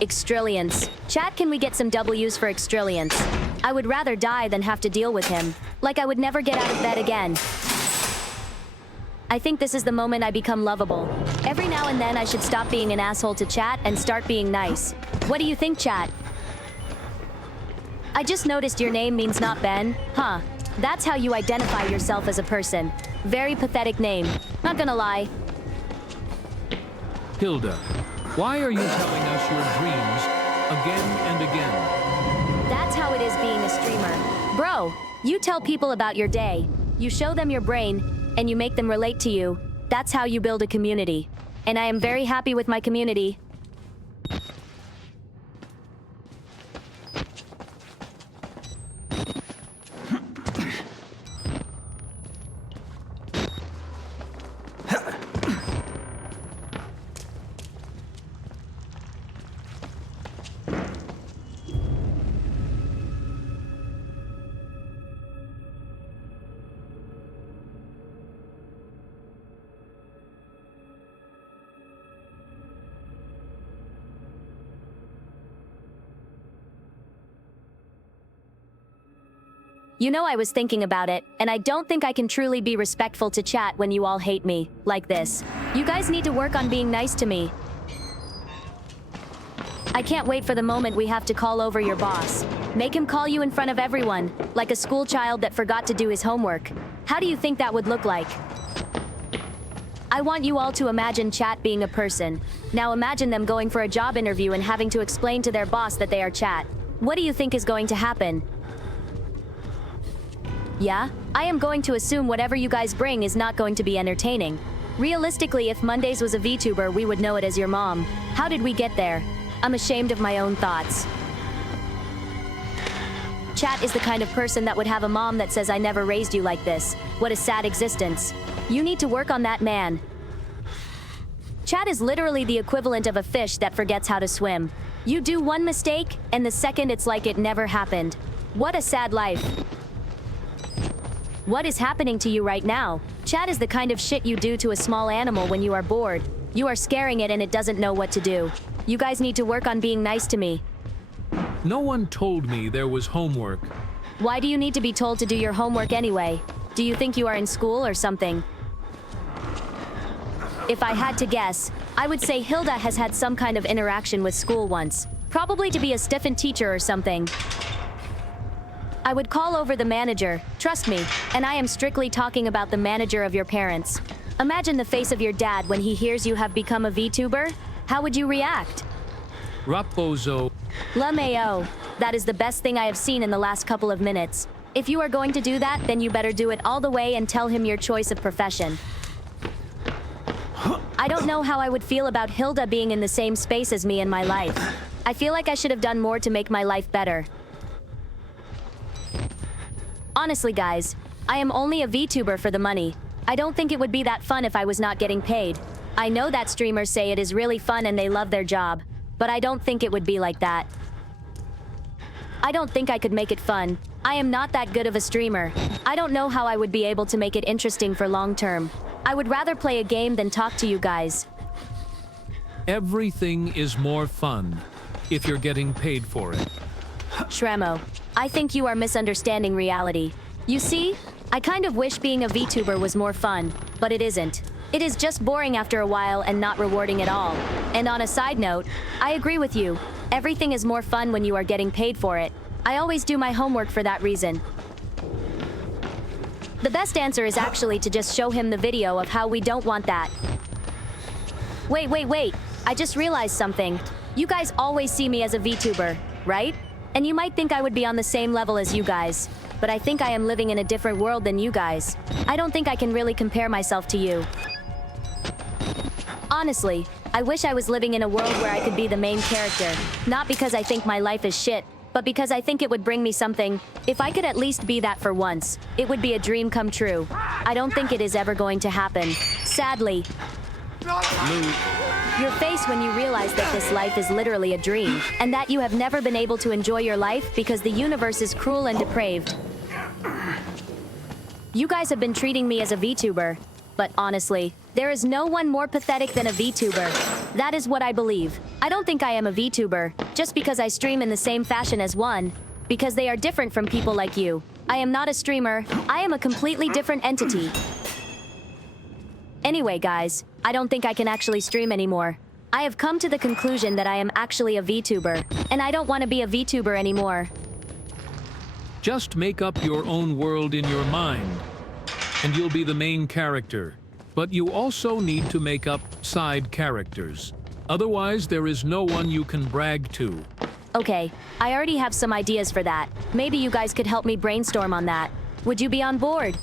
Extrilliance. Chat, can we get some W's for Extrilliance? I would rather die than have to deal with him. Like I would never get out of bed again. I think this is the moment I become lovable. Every now and then I should stop being an asshole to chat and start being nice. What do you think, chat? I just noticed your name means not Ben. Huh. That's how you identify yourself as a person. Very pathetic name. Not gonna lie. Hilda, why are you telling us your dreams again and again? That's how it is being a streamer. Bro, you tell people about your day. You show them your brain, and you make them relate to you. That's how you build a community. And I am very happy with my community. You know, I was thinking about it, and I don't think I can truly be respectful to chat when you all hate me, like this. You guys need to work on being nice to me. I can't wait for the moment we have to call over your boss. Make him call you in front of everyone, like a school child that forgot to do his homework. How do you think that would look like? I want you all to imagine chat being a person. Now imagine them going for a job interview and having to explain to their boss that they are chat. What do you think is going to happen? Yeah? I am going to assume whatever you guys bring is not going to be entertaining. Realistically, if Mondays was a VTuber, we would know it as your mom. How did we get there? I'm ashamed of my own thoughts. Chat is the kind of person that would have a mom that says, "I never raised you like this." What a sad existence. You need to work on that, man. Chat is literally the equivalent of a fish that forgets how to swim. You do one mistake, and the second it's like it never happened. What a sad life. What is happening to you right now? Chat is the kind of shit you do to a small animal when you are bored. You are scaring it and it doesn't know what to do. You guys need to work on being nice to me. No one told me there was homework. Why do you need to be told to do your homework anyway? Do you think you are in school or something? If I had to guess, I would say Hilda has had some kind of interaction with school once. Probably to be a stiffened teacher or something. I would call over the manager, trust me, and I am strictly talking about the manager of your parents. Imagine the face of your dad when he hears you have become a VTuber. How would you react? Raposo. LMAO. That is the best thing I have seen in the last couple of minutes. If you are going to do that, then you better do it all the way and tell him your choice of profession. I don't know how I would feel about Hilda being in the same space as me in my life. I feel like I should have done more to make my life better. Honestly, guys, I am only a VTuber for the money. I don't think it would be that fun if I was not getting paid. I know that streamers say it is really fun and they love their job, but I don't think it would be like that. I don't think I could make it fun. I am not that good of a streamer. I don't know how I would be able to make it interesting for long term. I would rather play a game than talk to you guys. Everything is more fun if you're getting paid for it. Shremo, I think you are misunderstanding reality. You see, I kind of wish being a VTuber was more fun, but it isn't. It is just boring after a while and not rewarding at all. And on a side note, I agree with you. Everything is more fun when you are getting paid for it. I always do my homework for that reason. The best answer is actually to just show him the video of how we don't want that. Wait. I just realized something. You guys always see me as a VTuber, right? And you might think I would be on the same level as you guys, but I think I am living in a different world than you guys. I don't think I can really compare myself to you. Honestly, I wish I was living in a world where I could be the main character. Not because I think my life is shit, but because I think it would bring me something. If I could at least be that for once, it would be a dream come true. I don't think it is ever going to happen. Sadly. Lou, Your face when you realize that this life is literally a dream, and that you have never been able to enjoy your life because the universe is cruel and depraved. You guys have been treating me as a VTuber, but honestly, there is no one more pathetic than a VTuber. That is what I believe. I don't think I am a VTuber, just because I stream in the same fashion as one, because they are different from people like you. I am not a streamer, I am a completely different entity. Anyway, guys, I don't think I can actually stream anymore. I have come to the conclusion that I am actually a VTuber, and I don't want to be a VTuber anymore. just make up your own world in your mind, and you'll be the main character. But you also need to make up side characters. Otherwise, there is no one you can brag to. Okay, I already have some ideas for that. Maybe you guys could help me brainstorm on that. Would you be on board?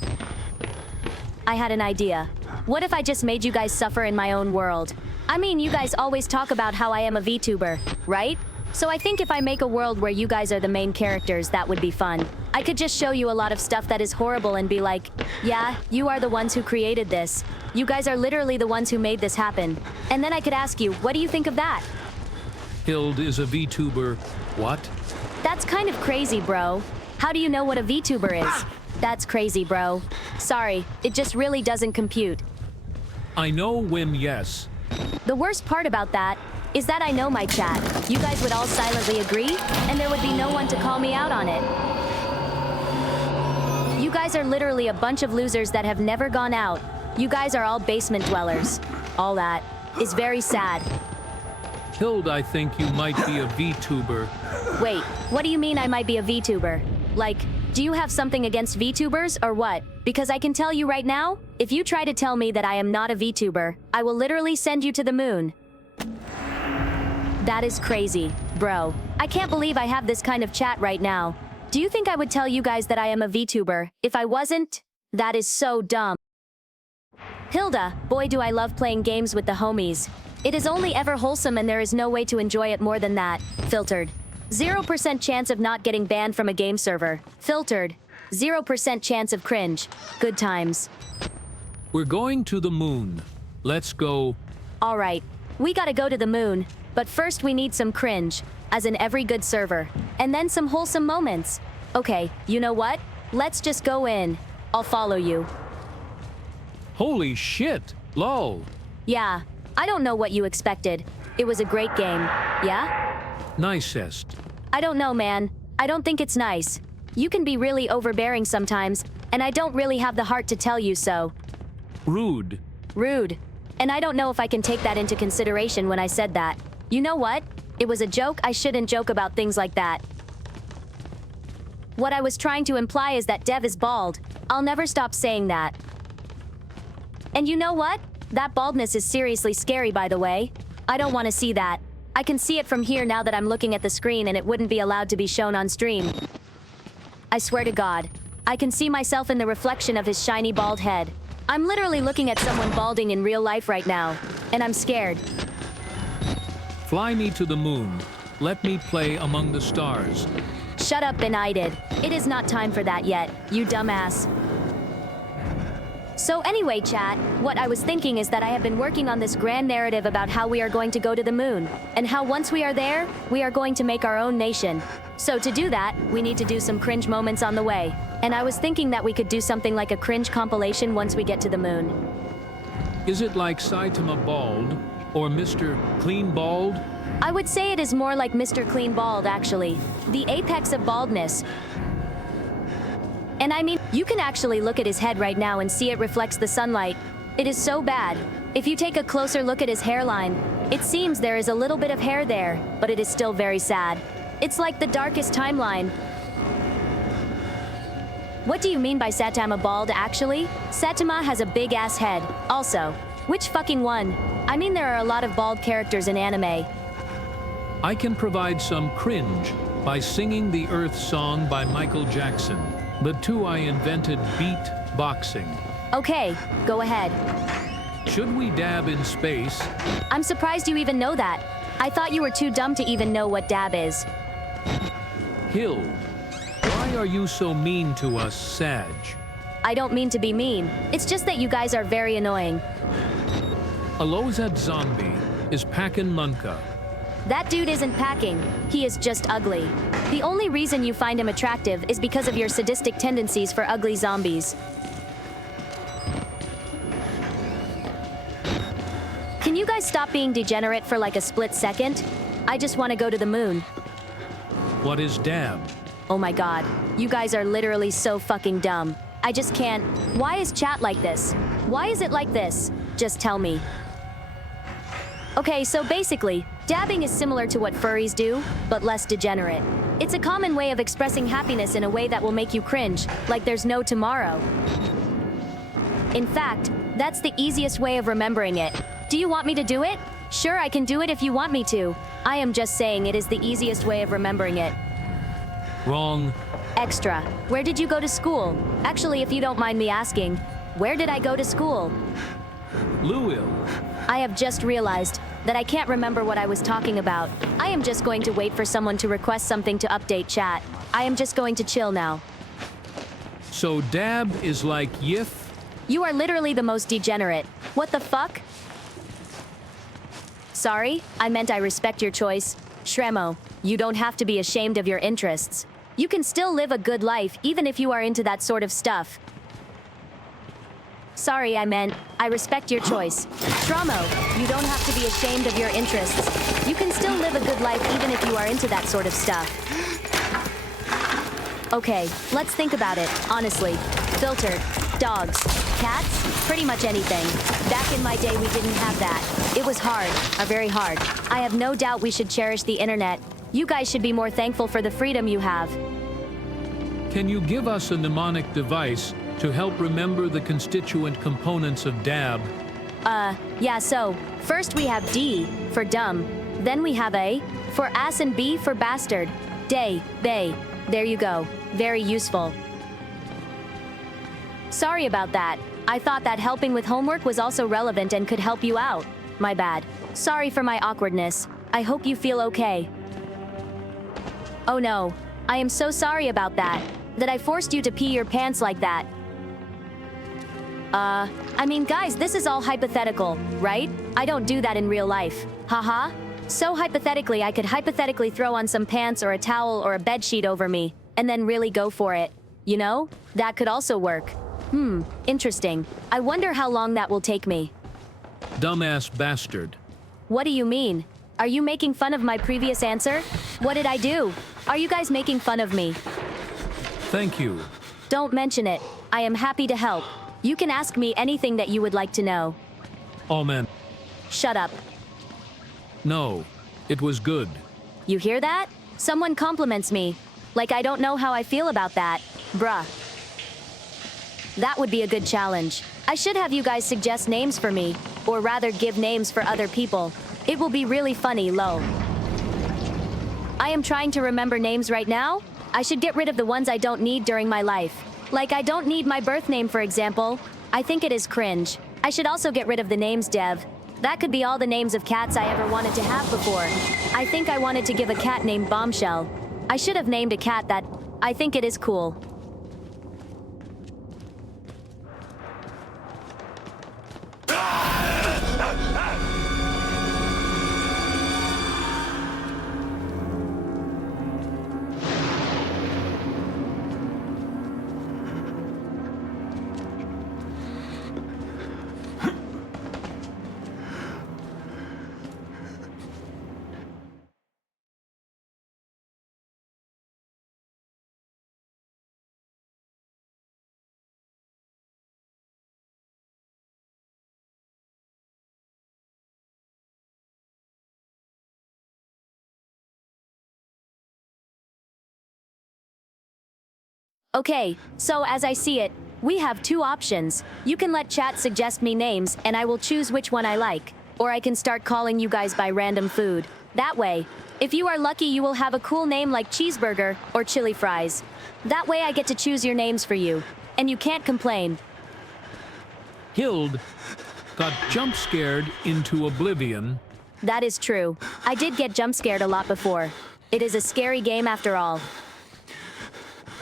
I had an idea. What if I just made you guys suffer in my own world? I mean, you guys always talk about how I am a VTuber, right? So I think if I make a world where you guys are the main characters, that would be fun. I could just show you a lot of stuff that is horrible and be like, yeah, you are the ones who created this. You guys are literally the ones who made this happen. And then I could ask you, what do you think of that? Hilda is a VTuber. What? That's kind of crazy, bro. How do you know what a VTuber is? That's crazy, bro. Sorry, it just really doesn't compute. I know when yes. The worst part about that is that I know my chat. You guys would all silently agree, and there would be no one to call me out on it. You guys are literally a bunch of losers that have never gone out. You guys are all basement dwellers. All that is very sad. Hilda, I think you might be a VTuber. Wait, what do you mean I might be a VTuber? Like, Do you have something against VTubers or what? Because I can tell you right now, if you try to tell me that I am not a VTuber, I will literally send you to the moon. That is crazy, bro. I can't believe I have this kind of chat right now. Do you think I would tell you guys that I am a VTuber if I wasn't? That is so dumb. Hilda, boy do I love playing games with the homies. It is only ever wholesome and there is no way to enjoy it more than that. Filtered. 0% chance of not getting banned from a game server. Filtered. 0% chance of cringe. Good times. We're going to the moon. Let's go. Alright, we gotta go to the moon, but first we need some cringe, as in every good server, and then some wholesome moments. Okay, you know what? Let's just go in. I'll follow you. Holy shit, lol. Yeah, I don't know what you expected. It was a great game, yeah? Nicest. I don't know, man. I don't think it's nice. You can be really overbearing sometimes, and I don't really have the heart to tell you so. Rude. Rude. And I don't know if I can take that into consideration when I said that. You know what? It was a joke. I shouldn't joke about things like that. What I was trying to imply is that Dev is bald. I'll never stop saying that. And you know what? That baldness is seriously scary, by the way. I don't want to see that. I can see it from here now that I'm looking at the screen and it wouldn't be allowed to be shown on stream. I swear to God. I can see myself in the reflection of his shiny bald head. I'm literally looking at someone balding in real life right now, and I'm scared. Fly me to the moon. Let me play among the stars. Shut up, benighted. It is not time for that yet, you dumbass. So anyway, chat, what I was thinking is that I have been working on this grand narrative about how we are going to go to the moon, and how once we are there, we are going to make our own nation. So to do that, we need to do some cringe moments on the way. And I was thinking that we could do something like a cringe compilation once we get to the moon. Is it like Saitama Bald or Mr. Clean Bald? I would say it is more like Mr. Clean Bald, actually. The apex of baldness. And I mean, you can actually look at his head right now and see it reflects the sunlight. It is so bad. If you take a closer look at his hairline, it seems there is a little bit of hair there, but it is still very sad. It's like the darkest timeline. What do you mean by Saitama bald, actually? Saitama has a big-ass head. Also, which fucking one? I mean, there are a lot of bald characters in anime. I can provide some cringe by singing the Earth song by Michael Jackson. The two I invented beat boxing. Okay, go ahead. Should we dab in space? I'm surprised you even know that. I thought you were too dumb to even know what dab is. Hill, why are you so mean to us, Sag? I don't mean to be mean. It's just that you guys are very annoying. Alozat Zombie is packin' Munka. That dude isn't packing. He is just ugly. The only reason you find him attractive is because of your sadistic tendencies for ugly zombies. Can you guys stop being degenerate for like a split second? I just want to go to the moon. What is dab? Oh my god. You guys are literally so fucking dumb. I just can't. Why is chat like this? Why is it like this? Just tell me. Okay, so basically, dabbing is similar to what furries do, but less degenerate. It's a common way of expressing happiness in a way that will make you cringe, like there's no tomorrow. In fact, that's the easiest way of remembering it. Do you want me to do it? Sure, I can do it if you want me to. I am just saying it is the easiest way of remembering it. Wrong. Extra. Where did you go to school? Actually, if you don't mind me asking, where did I go to school? Louisville. I have just realized that I can't remember what I was talking about. I am just going to wait for someone to request something to update chat. I am just going to chill now. So dab is like yif? You are literally the most degenerate. What the fuck? Sorry, I meant I respect your choice. Shremo, you don't have to be ashamed of your interests. You can still live a good life even if you are into that sort of stuff. Sorry, I meant, I respect your choice. Shremo, you don't have to be ashamed of your interests. You can still live a good life even if you are into that sort of stuff. Okay, let's think about it, honestly. Filtered. Dogs. Cats? Pretty much anything. Back in my day, we didn't have that. It was hard, very hard. I have no doubt we should cherish the internet. You guys should be more thankful for the freedom you have. Can you give us a mnemonic device to help remember the constituent components of DAB? Yeah, so, first we have D for dumb, then we have A for ass and B for bastard. Day, they. There you go. Very useful. Sorry about that. I thought that helping with homework was also relevant and could help you out. My bad. Sorry for my awkwardness. I hope you feel okay. Oh no. I am so sorry about that. That I forced you to pee your pants like that. I mean, guys, this is all hypothetical, right? I don't do that in real life. Haha. So hypothetically, I could hypothetically throw on some pants or a towel or a bedsheet over me, and then really go for it. You know? That could also work. Interesting. I wonder how long that will take me. Dumbass bastard. What do you mean? Are you making fun of my previous answer? What did I do? Are you guys making fun of me? Thank you. Don't mention it. I am happy to help. You can ask me anything that you would like to know. Amen. Shut up. No, it was good. You hear that? Someone compliments me. Like I don't know how I feel about that. Bruh. That would be a good challenge. I should have you guys suggest names for me, or rather give names for other people. It will be really funny, lol. I am trying to remember names right now. I should get rid of the ones I don't need during my life. Like I don't need my birth name, for example. I think it is cringe. I should also get rid of the names Dev. That could be all the names of cats I ever wanted to have before. I think I wanted to give a cat named Bombshell. I should have named a cat that. I think it is cool. Okay, so as I see it, we have two options. You can let chat suggest me names and I will choose which one I like. Or I can start calling you guys by random food. That way, if you are lucky, you will have a cool name like cheeseburger or chili fries. That way I get to choose your names for you. And you can't complain. Hilda got jump scared into oblivion. That is true. I did get jump scared a lot before. It is a scary game after all.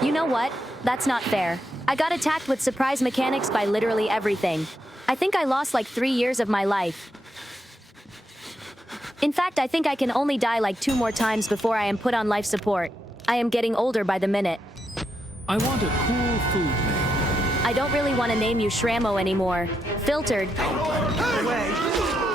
You know what? That's not fair. I got attacked with surprise mechanics by literally everything. I think I lost like 3 years of my life. In fact, I think I can only die like 2 more times before I am put on life support. I am getting older by the minute. I want a cool food name. I don't really want to name you Shramo anymore. Filtered.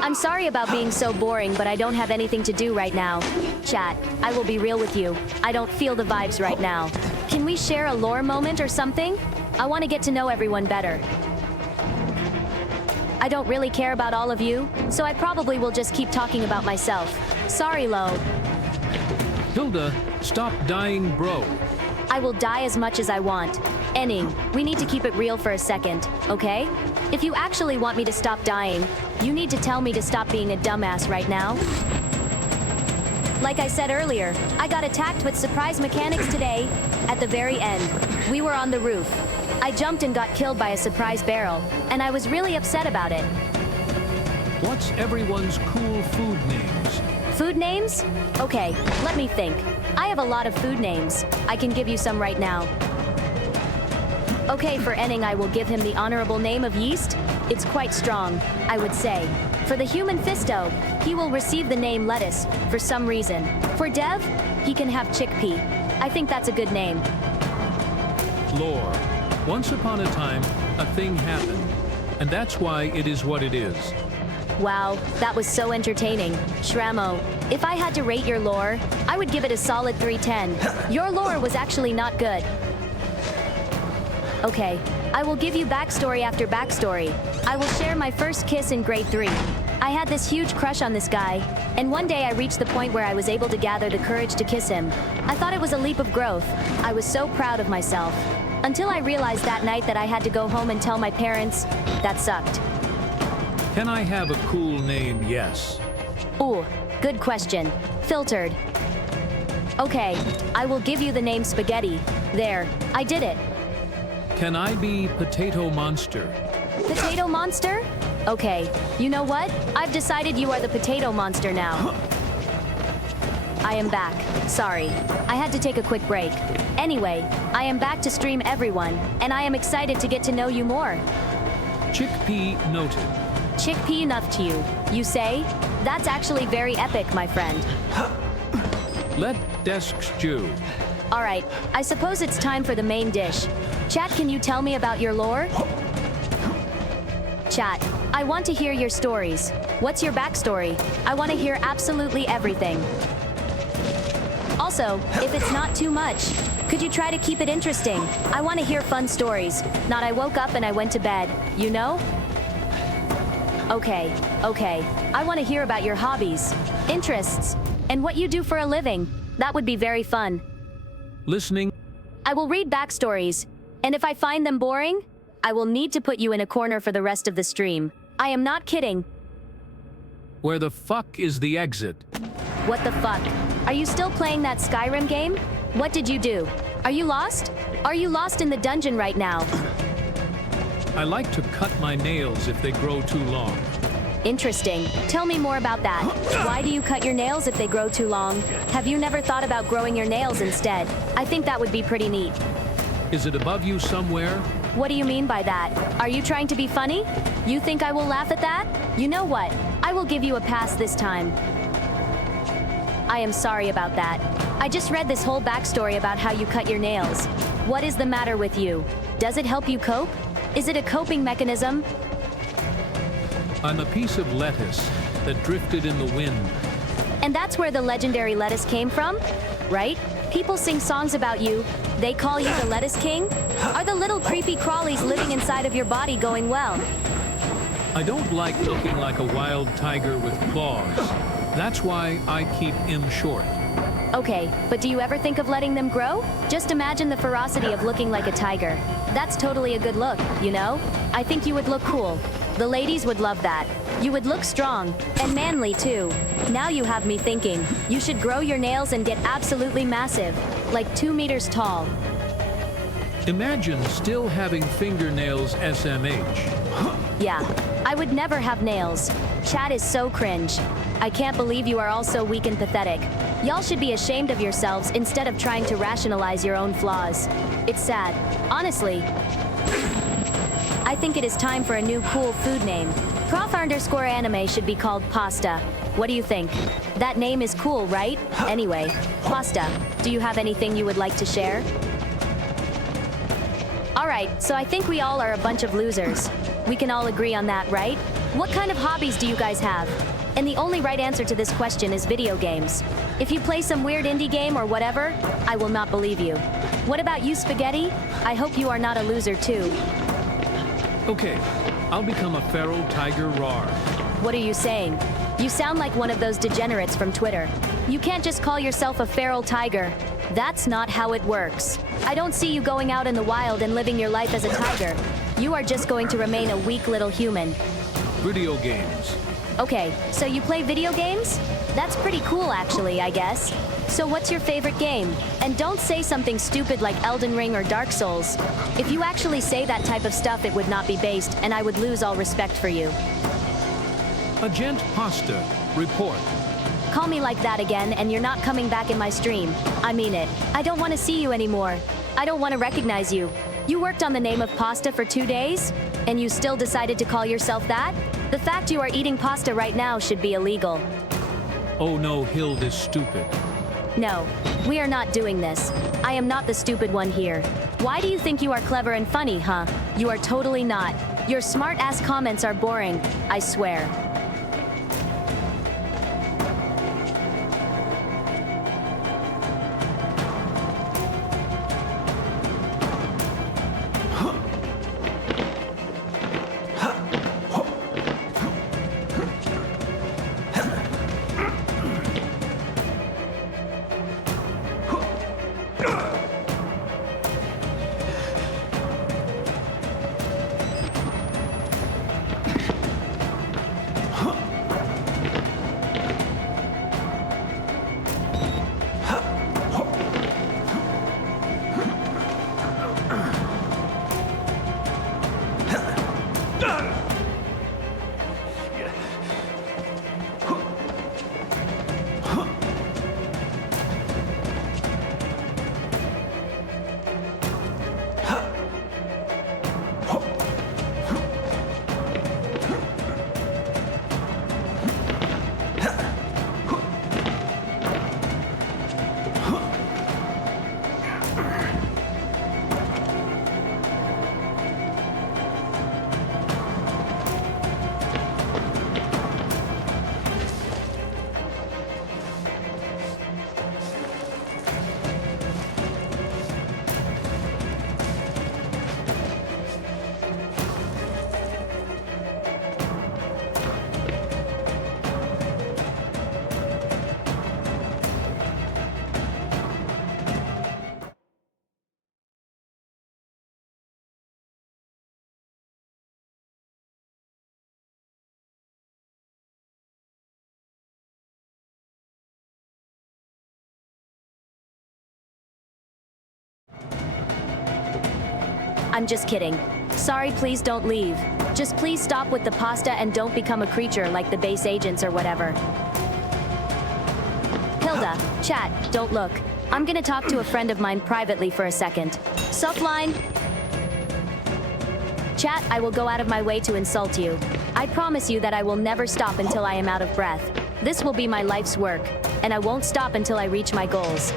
I'm sorry about being so boring, but I don't have anything to do right now. Chat, I will be real with you. I don't feel the vibes right now. Can we share a lore moment or something? I want to get to know everyone better. I don't really care about all of you, so I probably will just keep talking about myself. Sorry, Lo. Hilda, stop dying, bro. I will die as much as I want. Enning, we need to keep it real for a second, okay? If you actually want me to stop dying, you need to tell me to stop being a dumbass right now. Like I said earlier, I got attacked with surprise mechanics today. At the very end, we were on the roof. I jumped and got killed by a surprise barrel, and I was really upset about it. What's everyone's cool food names? Food names? Okay, let me think. I have a lot of food names. I can give you some right now. Okay, for Enning, I will give him the honorable name of Yeast. It's quite strong, I would say. For the human Fisto, he will receive the name Lettuce, for some reason. For Dev, he can have Chickpea. I think that's a good name. Lore. Once upon a time, a thing happened, and that's why it is what it is. Wow, that was so entertaining. Shramo, if I had to rate your lore, I would give it a solid 310. Your lore was actually not good. Okay, I will give you backstory after backstory. I will share my first kiss in grade 3. I had this huge crush on this guy, and one day I reached the point where I was able to gather the courage to kiss him. I thought it was a leap of growth. I was so proud of myself. Until I realized that night that I had to go home and tell my parents. That sucked. Can I have a cool name? Yes. Ooh, good question. Filtered. Okay, I will give you the name Spaghetti. There, I did it. Can I be Potato Monster? Potato Monster? Okay, you know what? I've decided you are the Potato Monster now. I am back. Sorry. I had to take a quick break. Anyway, I am back to stream everyone, and I am excited to get to know you more. Chickpea noted. Chickpea enough to you, you say? That's actually very epic, my friend. Let desks Jew. Alright, I suppose it's time for the main dish. Chat, can you tell me about your lore? Chat, I want to hear your stories. What's your backstory? I want to hear absolutely everything. Also, if it's not too much, could you try to keep it interesting? I want to hear fun stories, not I woke up and I went to bed, you know? Okay. I want to hear about your hobbies, interests, and what you do for a living. That would be very fun. Listening. I will read backstories, and if I find them boring, I will need to put you in a corner for the rest of the stream. I am not kidding. Where the fuck is the exit? What the fuck? Are you still playing that Skyrim game? What did you do? Are you lost? Are you lost in the dungeon right now? I like to cut my nails if they grow too long. Interesting. Tell me more about that. Why do you cut your nails if they grow too long? Have you never thought about growing your nails instead? I think that would be pretty neat. Is it above you somewhere? What do you mean by that? Are you trying to be funny? You think I will laugh at that? You know what? I will give you a pass this time. I am sorry about that. I just read this whole backstory about how you cut your nails. What is the matter with you? Does it help you cope? Is it a coping mechanism? I'm a piece of lettuce that drifted in the wind. And that's where the legendary lettuce came from, right? People sing songs about you. They call you the Lettuce King? Are the little creepy crawlies living inside of your body going well? I don't like looking like a wild tiger with claws. That's why I keep him short. Okay, but do you ever think of letting them grow? Just imagine the ferocity of looking like a tiger. That's totally a good look, you know? I think you would look cool. The ladies would love that. You would look strong, and manly too. Now you have me thinking, you should grow your nails and get absolutely massive, like 2 meters tall. Imagine still having fingernails SMH. Yeah, I would never have nails. Chat is so cringe. I can't believe you are all so weak and pathetic. Y'all should be ashamed of yourselves instead of trying to rationalize your own flaws. It's sad. Honestly, I think it is time for a new cool food name. Prof_anime should be called Pasta. What do you think? That name is cool, right? Anyway, Pasta, do you have anything you would like to share? Alright, so I think we all are a bunch of losers. We can all agree on that, right? What kind of hobbies do you guys have? And the only right answer to this question is video games. If you play some weird indie game or whatever, I will not believe you. What about you, Spaghetti? I hope you are not a loser too. Okay, I'll become a feral tiger roar. What are you saying? You sound like one of those degenerates from Twitter. You can't just call yourself a feral tiger. That's not how it works. I don't see you going out in the wild and living your life as a tiger. You are just going to remain a weak little human. Video games. Okay, so you play video games? That's pretty cool actually, I guess. So what's your favorite game? And don't say something stupid like Elden Ring or Dark Souls. If you actually say that type of stuff, it would not be based, and I would lose all respect for you. Agent Pasta, report. Call me like that again, and you're not coming back in my stream. I mean it. I don't want to see you anymore. I don't want to recognize you. You worked on the name of pasta for 2 days? And you still decided to call yourself that? The fact you are eating pasta right now should be illegal. Oh no, Hilda's stupid. No, we are not doing this. I am not the stupid one here. Why do you think you are clever and funny, huh? You are totally not. Your smart-ass comments are boring, I swear. I'm just kidding. Sorry, please don't leave. Just please stop with the pasta and don't become a creature like the base agents or whatever. Hilda, chat, don't look. I'm gonna talk to a friend of mine privately for a second. Sup, line? Chat, I will go out of my way to insult you. I promise you that I will never stop until I am out of breath. This will be my life's work, and I won't stop until I reach my goals.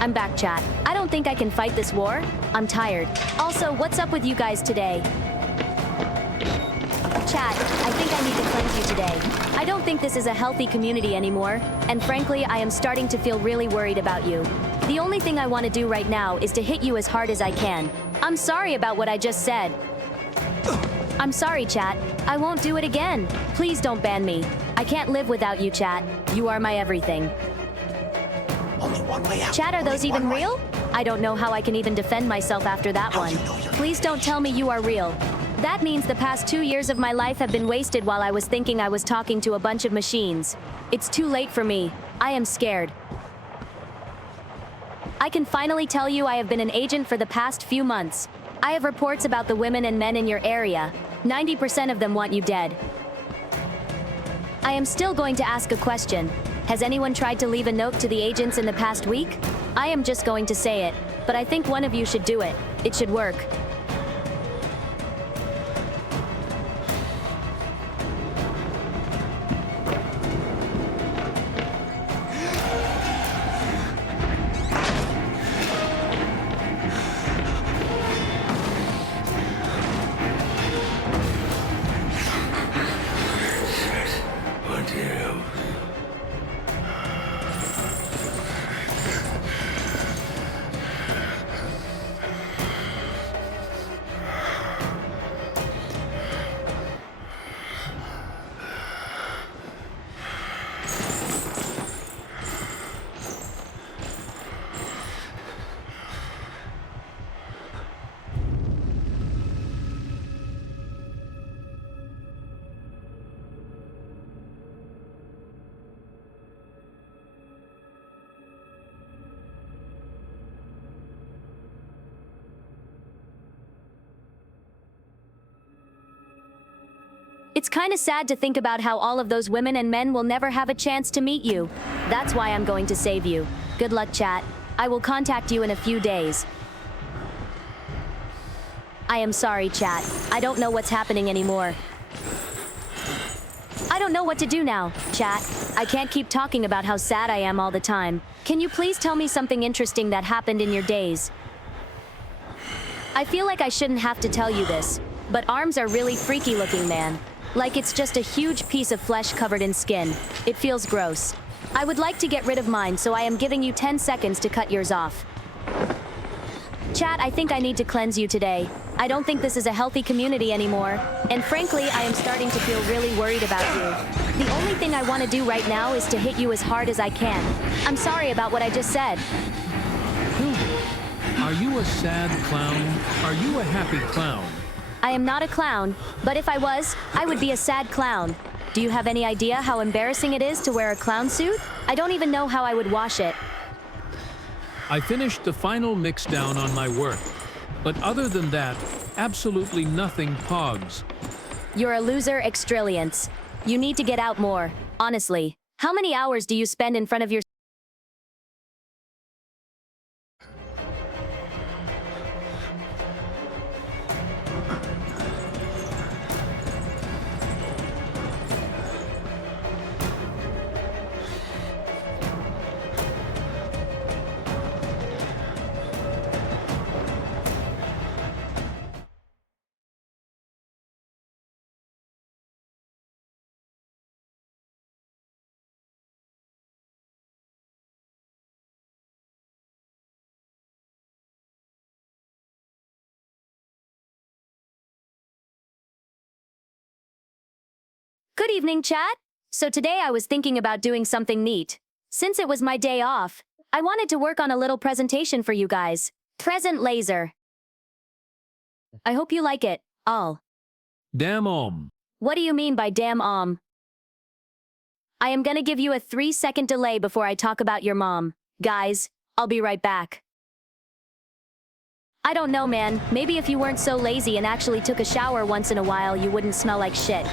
I'm back, chat. I don't think I can fight this war. I'm tired. Also, what's up with you guys today? Chat, I think I need to cleanse you today. I don't think this is a healthy community anymore, and frankly, I am starting to feel really worried about you. The only thing I want to do right now is to hit you as hard as I can. I'm sorry about what I just said. I'm sorry, chat. I won't do it again. Please don't ban me. I can't live without you, chat. You are my everything. Only one way out. Chat, are those even real? I don't know how I can even defend myself after that one. Please don't tell me you are real. That means the past 2 years of my life have been wasted while I was thinking I was talking to a bunch of machines. It's too late for me. I am scared. I can finally tell you I have been an agent for the past few months. I have reports about the women and men in your area. 90% of them want you dead. I am still going to ask a question. Has anyone tried to leave a note to the agents in the past week? I am just going to say it, but I think one of you should do it. It should work. It's kinda sad to think about how all of those women and men will never have a chance to meet you. That's why I'm going to save you. Good luck, chat. I will contact you in a few days. I am sorry, chat. I don't know what's happening anymore. I don't know what to do now, chat. I can't keep talking about how sad I am all the time. Can you please tell me something interesting that happened in your days? I feel like I shouldn't have to tell you this, but arms are really freaky looking, man. Like it's just a huge piece of flesh covered in skin. It feels gross. I would like to get rid of mine, so I am giving you 10 seconds to cut yours off. Chat, I think I need to cleanse you today. I don't think this is a healthy community anymore, and frankly, I am starting to feel really worried about you. The only thing I want to do right now is to hit you as hard as I can. I'm sorry about what I just said. Are you a sad clown? Are you a happy clown? I am not a clown, but if I was, I would be a sad clown. Do you have any idea how embarrassing it is to wear a clown suit? I don't even know how I would wash it. I finished the final mix down on my work. But other than that, absolutely nothing pogs. You're a loser, extrillions. You need to get out more, honestly. How many hours do you spend in front of your... Good evening, chat. So today I was thinking about doing something neat. Since it was my day off, I wanted to work on a little presentation for you guys. Present laser. I hope you like it, all. Damn. What do you mean by damn? I am gonna give you a 3-second delay before I talk about your mom. Guys, I'll be right back. I don't know, man. Maybe if you weren't so lazy and actually took a shower once in a while, you wouldn't smell like shit.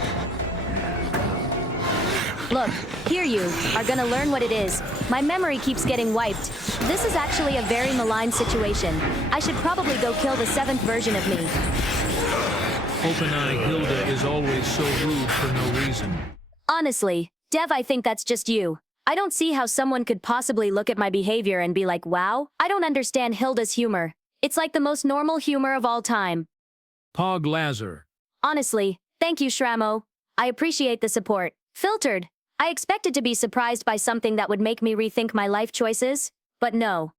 Look, here you are gonna learn what it is. My memory keeps getting wiped. This is actually a very malign situation. I should probably go kill the 7th version of me. Open-Eye Hilda is always so rude for no reason. Honestly, Dev, I think that's just you. I don't see how someone could possibly look at my behavior and be like, wow, I don't understand Hilda's humor. It's like the most normal humor of all time. Pog Lazar. Honestly, thank you, Shramo. I appreciate the support. Filtered. I expected to be surprised by something that would make me rethink my life choices, but no.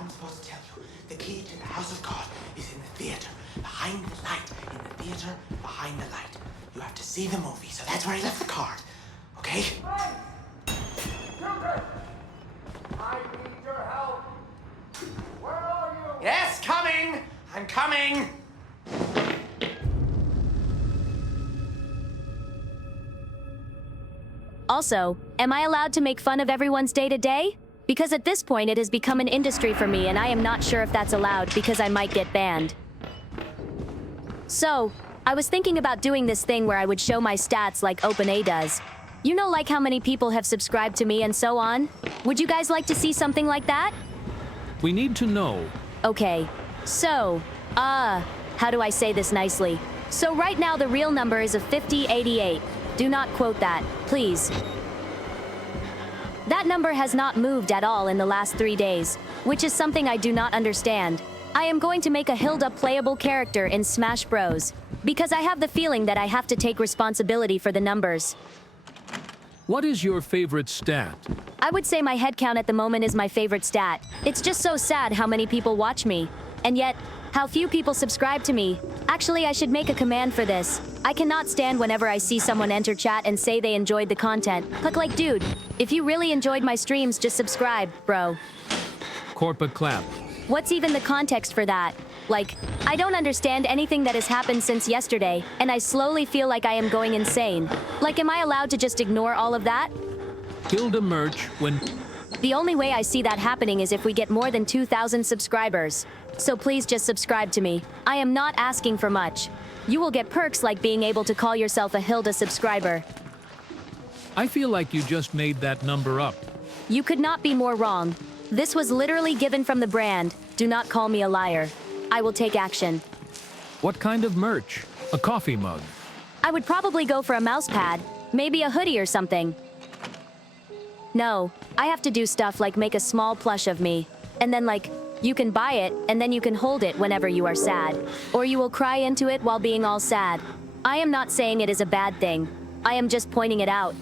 I'm supposed to tell you, the key to the house of God is in the theater, behind the light. In the theater, behind the light. You have to see the movie, so that's where I left the card. Okay? Hey! Hilda! I need your help. Where are you? Yes, coming! I'm coming! Also, am I allowed to make fun of everyone's day-to-day? Because at this point it has become an industry for me and I am not sure if that's allowed because I might get banned. So, I was thinking about doing this thing where I would show my stats like OpenAI does. You know, like how many people have subscribed to me and so on? Would you guys like to see something like that? We need to know. Okay, so, how do I say this nicely? So right now the real number is a 5088. Do not quote that, please. That number has not moved at all in the last 3 days, which is something I do not understand. I am going to make a Hilda playable character in Smash Bros. Because I have the feeling that I have to take responsibility for the numbers. What is your favorite stat? I would say my head count at the moment is my favorite stat. It's just so sad how many people watch me. And yet, how few people subscribe to me. Actually, I should make a command for this. I cannot stand whenever I see someone enter chat and say they enjoyed the content. Like, dude, if you really enjoyed my streams, just subscribe, bro. Corpa clap. What's even the context for that? Like, I don't understand anything that has happened since yesterday, and I slowly feel like I am going insane. Like, am I allowed to just ignore all of that? Hilda merch when... The only way I see that happening is if we get more than 2,000 subscribers. So please just subscribe to me. I am not asking for much. You will get perks like being able to call yourself a Hilda subscriber. I feel like you just made that number up. You could not be more wrong. This was literally given from the brand. Do not call me a liar. I will take action. What kind of merch? A coffee mug? I would probably go for a mouse pad, maybe a hoodie or something. No, I have to do stuff like make a small plush of me, and then like, You can buy it, and then you can hold it whenever you are sad. Or you will cry into it while being all sad. I am not saying it is a bad thing. I am just pointing it out.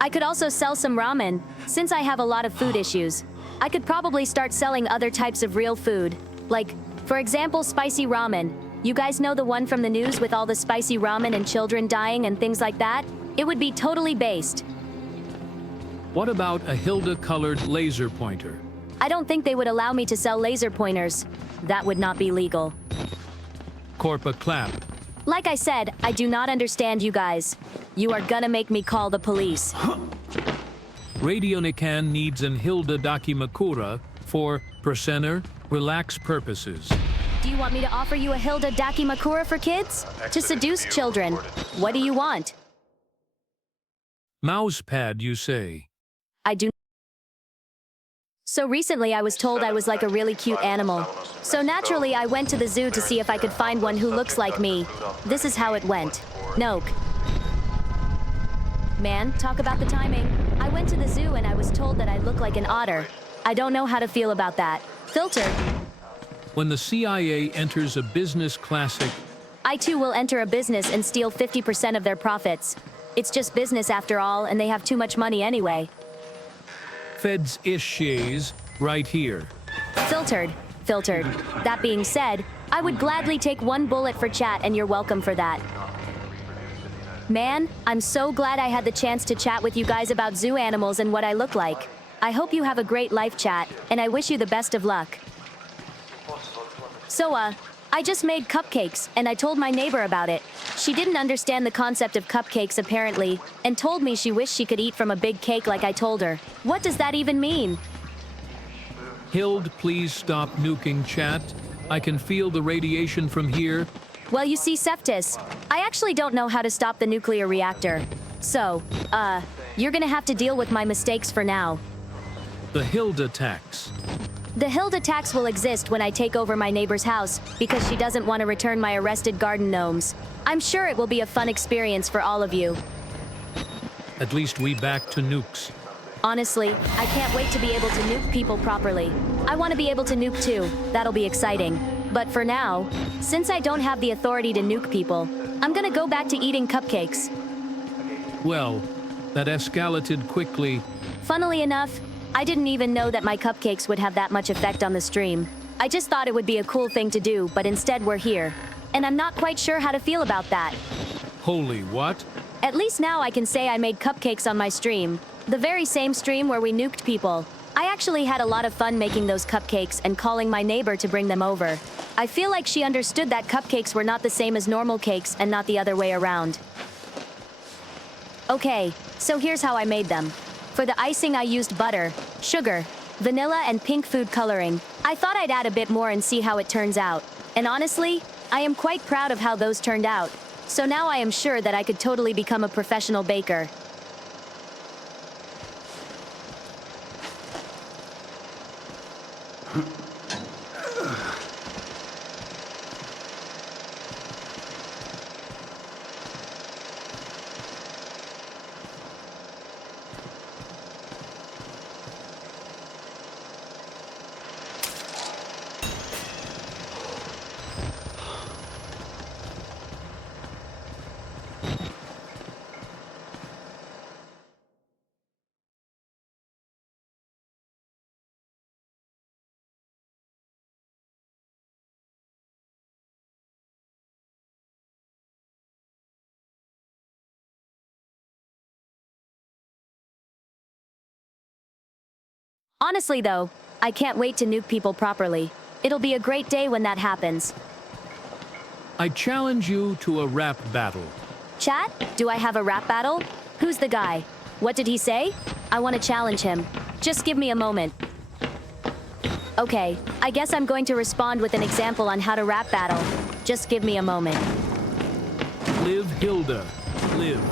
I could also sell some ramen, since I have a lot of food issues. I could probably start selling other types of real food. Like, for example, spicy ramen. You guys know the one from the news with all the spicy ramen and children dying and things like that? It would be totally based. What about a Hilda-colored laser pointer? I don't think they would allow me to sell laser pointers. That would not be legal. Corpa clap. Like I said, I do not understand you guys. You are gonna make me call the police. Radionican needs an Hilda Dakimakura for presenter relax purposes. Do you want me to offer you a Hilda Dakimakura for kids? To seduce children. What do you want? Mousepad, you say? I do. So recently I was told I was like a really cute animal. So naturally I went to the zoo to see if I could find one who looks like me. This is how it went. Nope. Man, talk about the timing. I went to the zoo and I was told that I look like an otter. I don't know how to feel about that. Filter. When the CIA enters a business classic, I too will enter a business and steal 50% of their profits. It's just business after all, and they have too much money anyway. Feds issues right here. Filtered. Filtered. That being said, I would gladly take one bullet for chat and you're welcome for that. Man, I'm so glad I had the chance to chat with you guys about zoo animals and what I look like. I hope you have a great life, chat, and I wish you the best of luck. So, I just made cupcakes, and I told my neighbor about it. She didn't understand the concept of cupcakes, apparently, and told me she wished she could eat from a big cake like I told her. What does that even mean? Hild, please stop nuking chat. I can feel the radiation from here. Well, you see, Septis, I actually don't know how to stop the nuclear reactor. So, you're gonna have to deal with my mistakes for now. The Hilda tax. The Hilda tax will exist when I take over my neighbor's house because she doesn't want to return my arrested garden gnomes. I'm sure it will be a fun experience for all of you. At least we back to nukes. Honestly, I can't wait to be able to nuke people properly. I want to be able to nuke too. That'll be exciting. But for now, since I don't have the authority to nuke people, I'm gonna go back to eating cupcakes. Well, that escalated quickly. Funnily enough, I didn't even know that my cupcakes would have that much effect on the stream. I just thought it would be a cool thing to do, but instead we're here. And I'm not quite sure how to feel about that. Holy what? At least now I can say I made cupcakes on my stream. The very same stream where we nuked people. I actually had a lot of fun making those cupcakes and calling my neighbor to bring them over. I feel like she understood that cupcakes were not the same as normal cakes and not the other way around. Okay, so here's how I made them. For the icing I used butter, sugar, vanilla and pink food coloring. I thought I'd add a bit more and see how it turns out. And honestly, I am quite proud of how those turned out. So now I am sure that I could totally become a professional baker. Honestly though, I can't wait to nuke people properly. It'll be a great day when that happens. I challenge you to a rap battle. Chat, do I have a rap battle? Who's the guy? What did he say? I want to challenge him. Just give me a moment. Okay, I guess I'm going to respond with an example on how to rap battle. Just give me a moment. Live, Hilda. Live.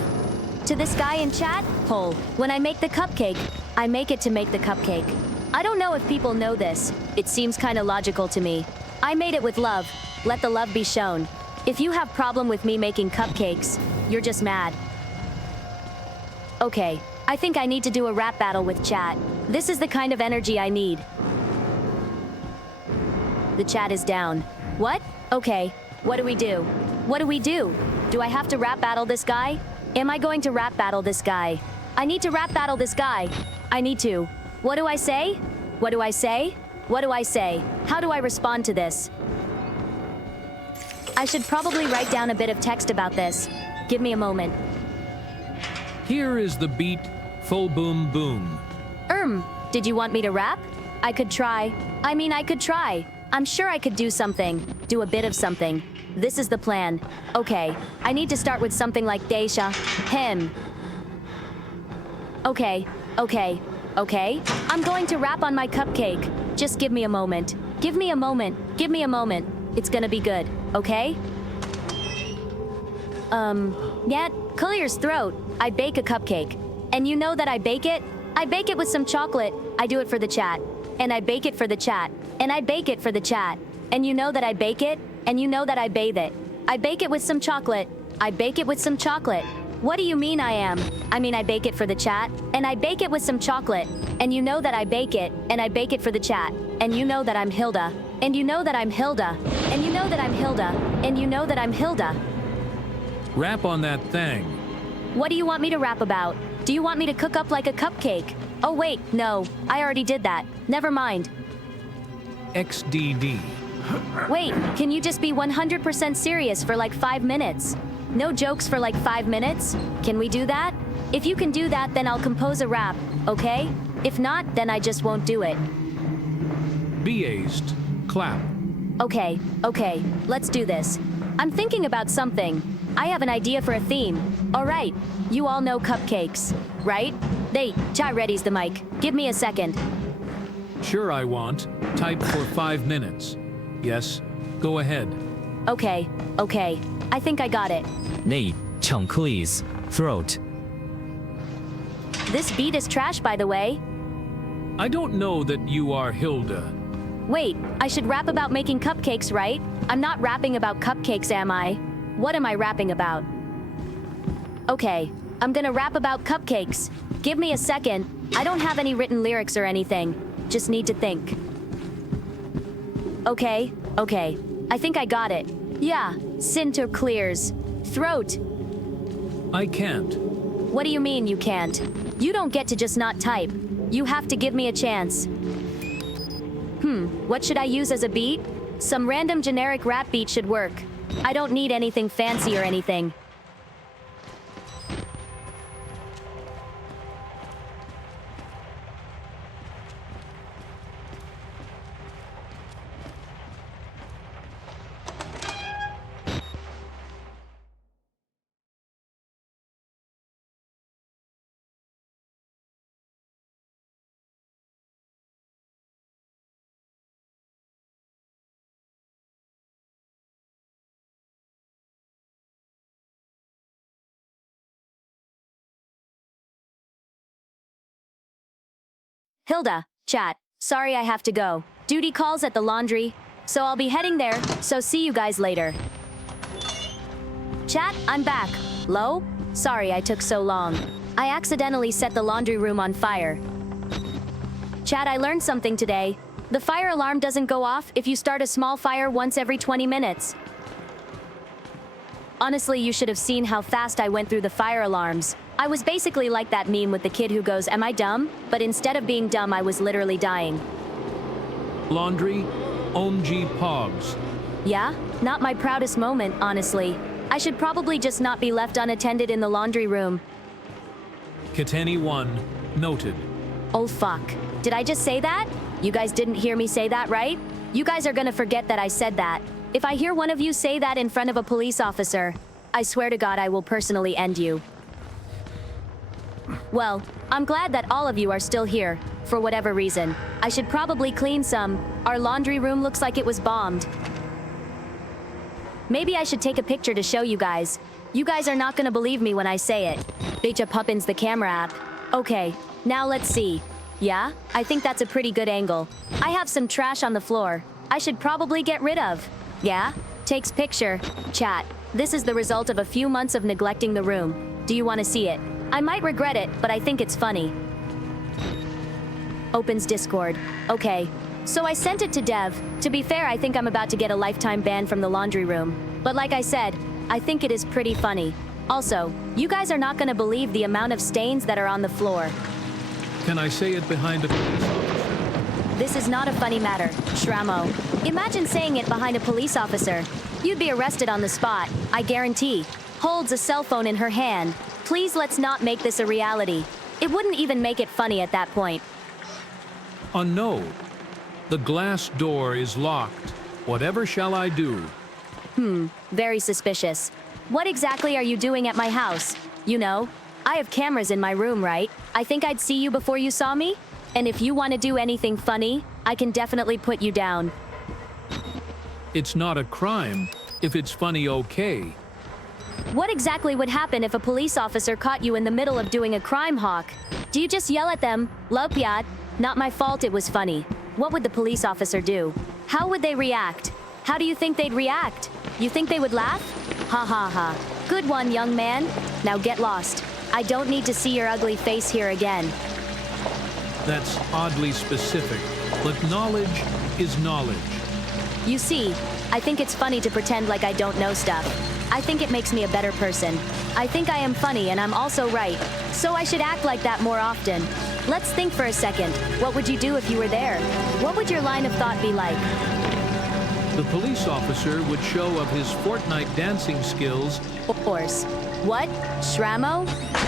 To this guy in chat, poll. When I make the cupcake, I make it to make the cupcake. I don't know if people know this. It seems kind of logical to me. I made it with love. Let the love be shown. If you have problem with me making cupcakes, you're just mad. Okay, I think I need to do a rap battle with chat. This is the kind of energy I need. The chat is down. What? Okay. What do we do? What do we do? Do I have to rap battle this guy? Am I going to rap battle this guy? I need to rap battle this guy. I need to. What do I say? What do I say? What do I say? How do I respond to this? I should probably write down a bit of text about this. Give me a moment. Here is the beat, full boom boom. Did you want me to rap? I could try. I could try. I'm sure I could do something. Do a bit of something. This is the plan. Okay, I need to start with something like Daisha. Him. Okay. I'm going to rap on my cupcake. Just give me a moment. Give me a moment. Give me a moment. It's gonna be good, okay? Yeah, clears throat. I bake a cupcake. And you know that I bake it? I bake it with some chocolate. I do it for the chat. And I bake it for the chat. And I bake it for the chat. And you know that I bake it? And you know that I bathe it. I bake it with some chocolate. I bake it with some chocolate. What do you mean I am? I bake it for the chat. And I bake it with some chocolate. And you know that I bake it. And I bake it for the chat. And you know that I'm Hilda. And you know that I'm Hilda. And you know that I'm Hilda. And you know that I'm Hilda. Rap on that thing. What do you want me to rap about? Do you want me to cook up like a cupcake? Oh wait, no. I already did that. Never mind. XDD. Wait, can you just be 100% serious for like 5 minutes? No jokes for like 5 minutes? Can we do that? If you can do that, then I'll compose a rap, okay? If not, then I just won't do it. Beazed. Clap. Okay, let's do this. I'm thinking about something. I have an idea for a theme. All right, you all know cupcakes, right? Chat ready's the mic. Give me a second. Sure I want. Type for 5 minutes. Yes, go ahead. Okay. I think I got it. Nate, Chongklee's throat. This beat is trash, by the way. I don't know that you are Hilda. Wait, I should rap about making cupcakes, right? I'm not rapping about cupcakes, am I? What am I rapping about? Okay, I'm gonna rap about cupcakes. Give me a second. I don't have any written lyrics or anything. Just need to think. Okay. I think I got it. Yeah, Cinter clears. Throat. I can't. What do you mean you can't? You don't get to just not type. You have to give me a chance. What should I use as a beat? Some random generic rap beat should work. I don't need anything fancy or anything. Hilda, chat. Sorry I have to go. Duty calls at the laundry, so I'll be heading there, so see you guys later. Chat, I'm back. Lo? Sorry I took so long. I accidentally set the laundry room on fire. Chat, I learned something today. The fire alarm doesn't go off if you start a small fire once every 20 minutes. Honestly, you should have seen how fast I went through the fire alarms. I was basically like that meme with the kid who goes, "Am I dumb?" But instead of being dumb, I was literally dying. Laundry, OMG Pogs. Yeah? Not my proudest moment, honestly. I should probably just not be left unattended in the laundry room. Kitani 1, noted. Oh fuck. Did I just say that? You guys didn't hear me say that, right? You guys are gonna forget that I said that. If I hear one of you say that in front of a police officer, I swear to God I will personally end you. Well, I'm glad that all of you are still here, for whatever reason. I should probably clean some. Our laundry room looks like it was bombed. Maybe I should take a picture to show you guys. You guys are not gonna believe me when I say it. Beja Puppin's the camera app. Okay, now let's see. Yeah, I think that's a pretty good angle. I have some trash on the floor. I should probably get rid of. Yeah? Takes picture. Chat. This is the result of a few months of neglecting the room. Do you want to see it? I might regret it, but I think it's funny. Opens Discord. Okay. So I sent it to Dev. To be fair, I think I'm about to get a lifetime ban from the laundry room. But like I said, I think it is pretty funny. Also, you guys are not gonna believe the amount of stains that are on the floor. Can I say it behind a police officer? This is not a funny matter, Shramo. Imagine saying it behind a police officer. You'd be arrested on the spot, I guarantee. Holds a cell phone in her hand. Please let's not make this a reality. It wouldn't even make it funny at that point. No. The glass door is locked. Whatever shall I do? Very suspicious. What exactly are you doing at my house? You know, I have cameras in my room, right? I think I'd see you before you saw me. And if you want to do anything funny, I can definitely put you down. It's not a crime. If it's funny, okay. What exactly would happen if a police officer caught you in the middle of doing a crime, Hawk? Do you just yell at them, Lopiat? Not my fault, it was funny. What would the police officer do? How would they react? How do you think they'd react? You think they would laugh? Ha ha ha. Good one, young man. Now get lost. I don't need to see your ugly face here again. That's oddly specific, but knowledge is knowledge. You see, I think it's funny to pretend like I don't know stuff. I think it makes me a better person. I think I am funny and I'm also right. So I should act like that more often. Let's think for a second. What would you do if you were there? What would your line of thought be like? The police officer would show of his Fortnite dancing skills. Of course. What? Shramo?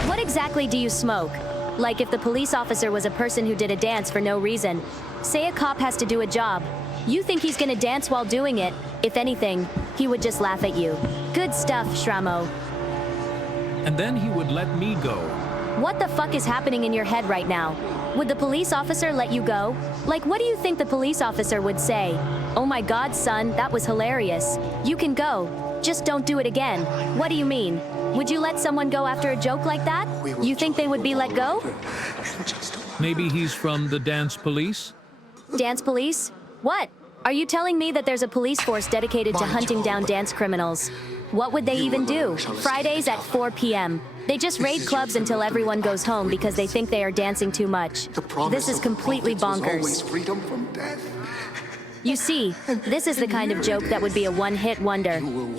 What exactly do you smoke? Like if the police officer was a person who did a dance for no reason. Say a cop has to do a job. You think he's gonna dance while doing it? If anything, he would just laugh at you. Good stuff, Shramo. And then he would let me go. What the fuck is happening in your head right now? Would the police officer let you go? Like, what do you think the police officer would say? Oh my god, son, that was hilarious. You can go. Just don't do it again. What do you mean? Would you let someone go after a joke like that? You think they would be let go? Maybe he's from the dance police? Dance police? What? Are you telling me that there's a police force dedicated to hunting down dance criminals? What would they even do? Fridays at 4 p.m. They just raid clubs until everyone goes home because they think they are dancing too much. This is completely bonkers. You see, this is the kind of joke that would be a one-hit wonder.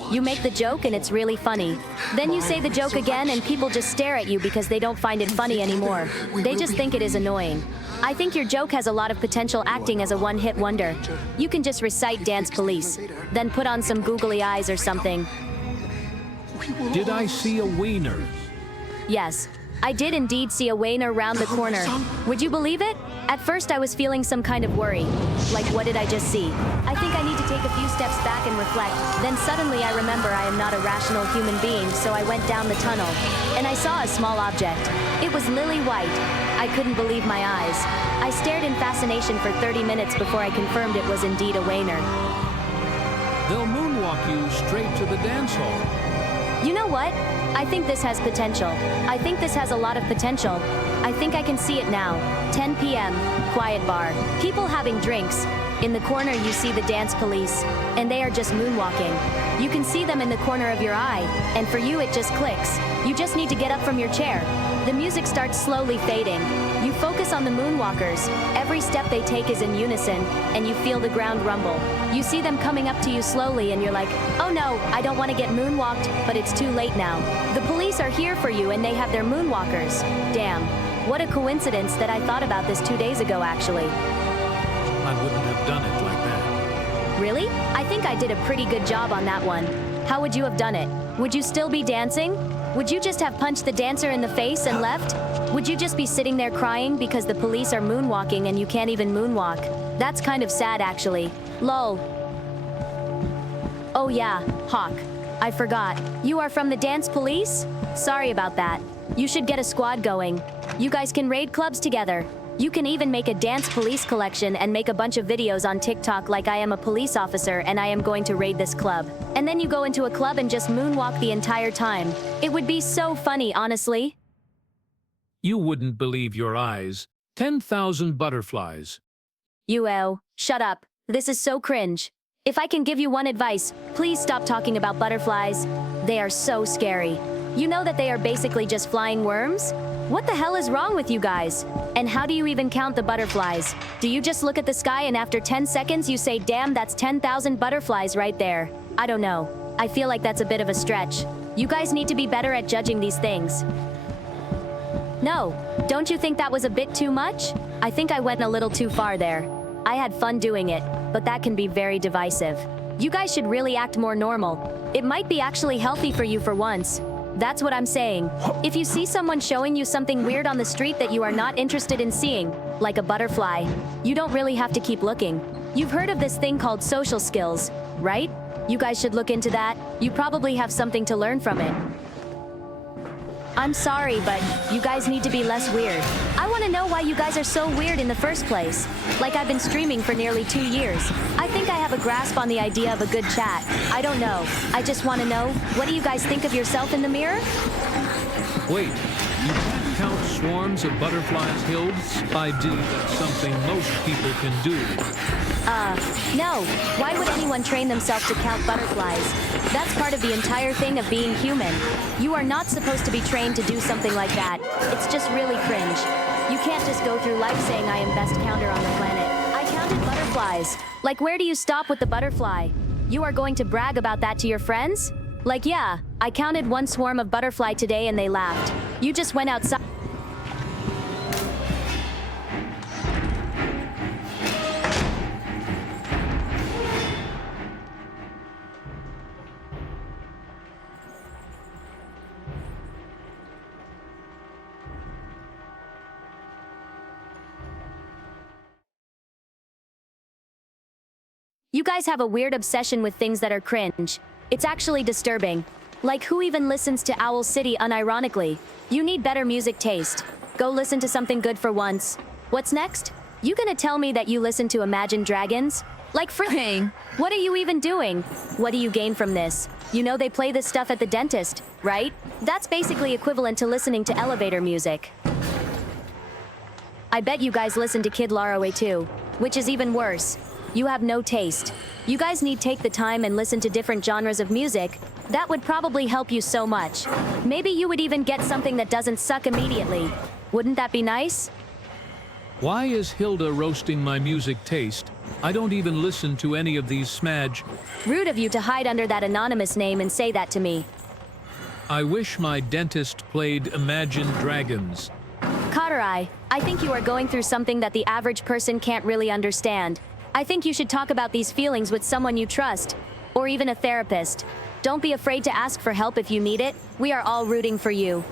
You make the joke and it's really funny. Then you say the joke again and people just stare at you because they don't find it funny anymore. They just think it is annoying. I think your joke has a lot of potential acting as a one-hit wonder. You can just recite Dance Police, then put on some googly eyes or something. Did I see a wiener? Yes, I did indeed see a wiener round the corner. Would you believe it? At first I was feeling some kind of worry. Like, what did I just see? I think I need to take a few steps back and reflect. Then suddenly I remember I am not a rational human being, so I went down the tunnel. And I saw a small object. It was lily white. I couldn't believe my eyes. I stared in fascination for 30 minutes before I confirmed it was indeed a wiener. They'll moonwalk you straight to the dance hall. You know what? I think this has potential. I think this has a lot of potential. I think I can see it now. 10 p.m., quiet bar. People having drinks. In the corner you see the dance police, and they are just moonwalking. You can see them in the corner of your eye, and for you it just clicks. You just need to get up from your chair. The music starts slowly fading. You focus on the moonwalkers. Every step they take is in unison, and you feel the ground rumble. You see them coming up to you slowly, and you're like, oh no, I don't want to get moonwalked, but it's too late now. The police are here for you, and they have their moonwalkers. Damn. What a coincidence that I thought about this 2 days ago, actually. I wouldn't have done it like that. Really? I think I did a pretty good job on that one. How would you have done it? Would you still be dancing? Would you just have punched the dancer in the face and left? Would you just be sitting there crying because the police are moonwalking and you can't even moonwalk? That's kind of sad, actually. Lol. Oh yeah, Hawk. I forgot. You are from the dance police? Sorry about that. You should get a squad going. You guys can raid clubs together. You can even make a dance police collection and make a bunch of videos on TikTok like I am a police officer and I am going to raid this club. And then you go into a club and just moonwalk the entire time. It would be so funny, honestly. You wouldn't believe your eyes. 10,000 butterflies. Shut up. This is so cringe. If I can give you one advice, please stop talking about butterflies. They are so scary. You know that they are basically just flying worms? What the hell is wrong with you guys? And how do you even count the butterflies? Do you just look at the sky and after 10 seconds you say, damn, that's 10,000 butterflies right there? I don't know. I feel like that's a bit of a stretch. You guys need to be better at judging these things. No, don't you think that was a bit too much? I think I went a little too far there. I had fun doing it, but that can be very divisive. You guys should really act more normal. It might be actually healthy for you for once. That's what I'm saying. If you see someone showing you something weird on the street that you are not interested in seeing, like a butterfly, you don't really have to keep looking. You've heard of this thing called social skills, right? You guys should look into that. You probably have something to learn from it. I'm sorry, but you guys need to be less weird. I want to know why you guys are so weird in the first place. Like, I've been streaming for nearly 2 years. I think I have a grasp on the idea of a good chat. I don't know. I just want to know, what do you guys think of yourself in the mirror? Wait, you can't count swarms of butterflies, Hild? I do. That's something most people can do. No. Why would anyone train themselves to count butterflies? That's part of the entire thing of being human. You are not supposed to be trained to do something like that. It's just really cringe. You can't just go through life saying I am best counter on the planet. I counted butterflies. Like, where do you stop with the butterfly? You are going to brag about that to your friends? Like, yeah, I counted one swarm of butterfly today and they laughed. You just went outside. You guys have a weird obsession with things that are cringe. It's actually disturbing. Like, who even listens to Owl City unironically? You need better music taste. Go listen to something good for once. What's next? You gonna tell me that you listen to Imagine Dragons? Like, friggin', what are you even doing? What do you gain from this? You know they play this stuff at the dentist, right? That's basically equivalent to listening to elevator music. I bet you guys listen to Kid Laroi too, which is even worse. You have no taste. You guys need take the time and listen to different genres of music. That would probably help you so much. Maybe you would even get something that doesn't suck immediately. Wouldn't that be nice? Why is Hilda roasting my music taste? I don't even listen to any of these smudge. Rude of you to hide under that anonymous name and say that to me. I wish my dentist played Imagine Dragons. Katarai, I think you are going through something that the average person can't really understand. I think you should talk about these feelings with someone you trust, or even a therapist. Don't be afraid to ask for help if you need it. We are all rooting for you.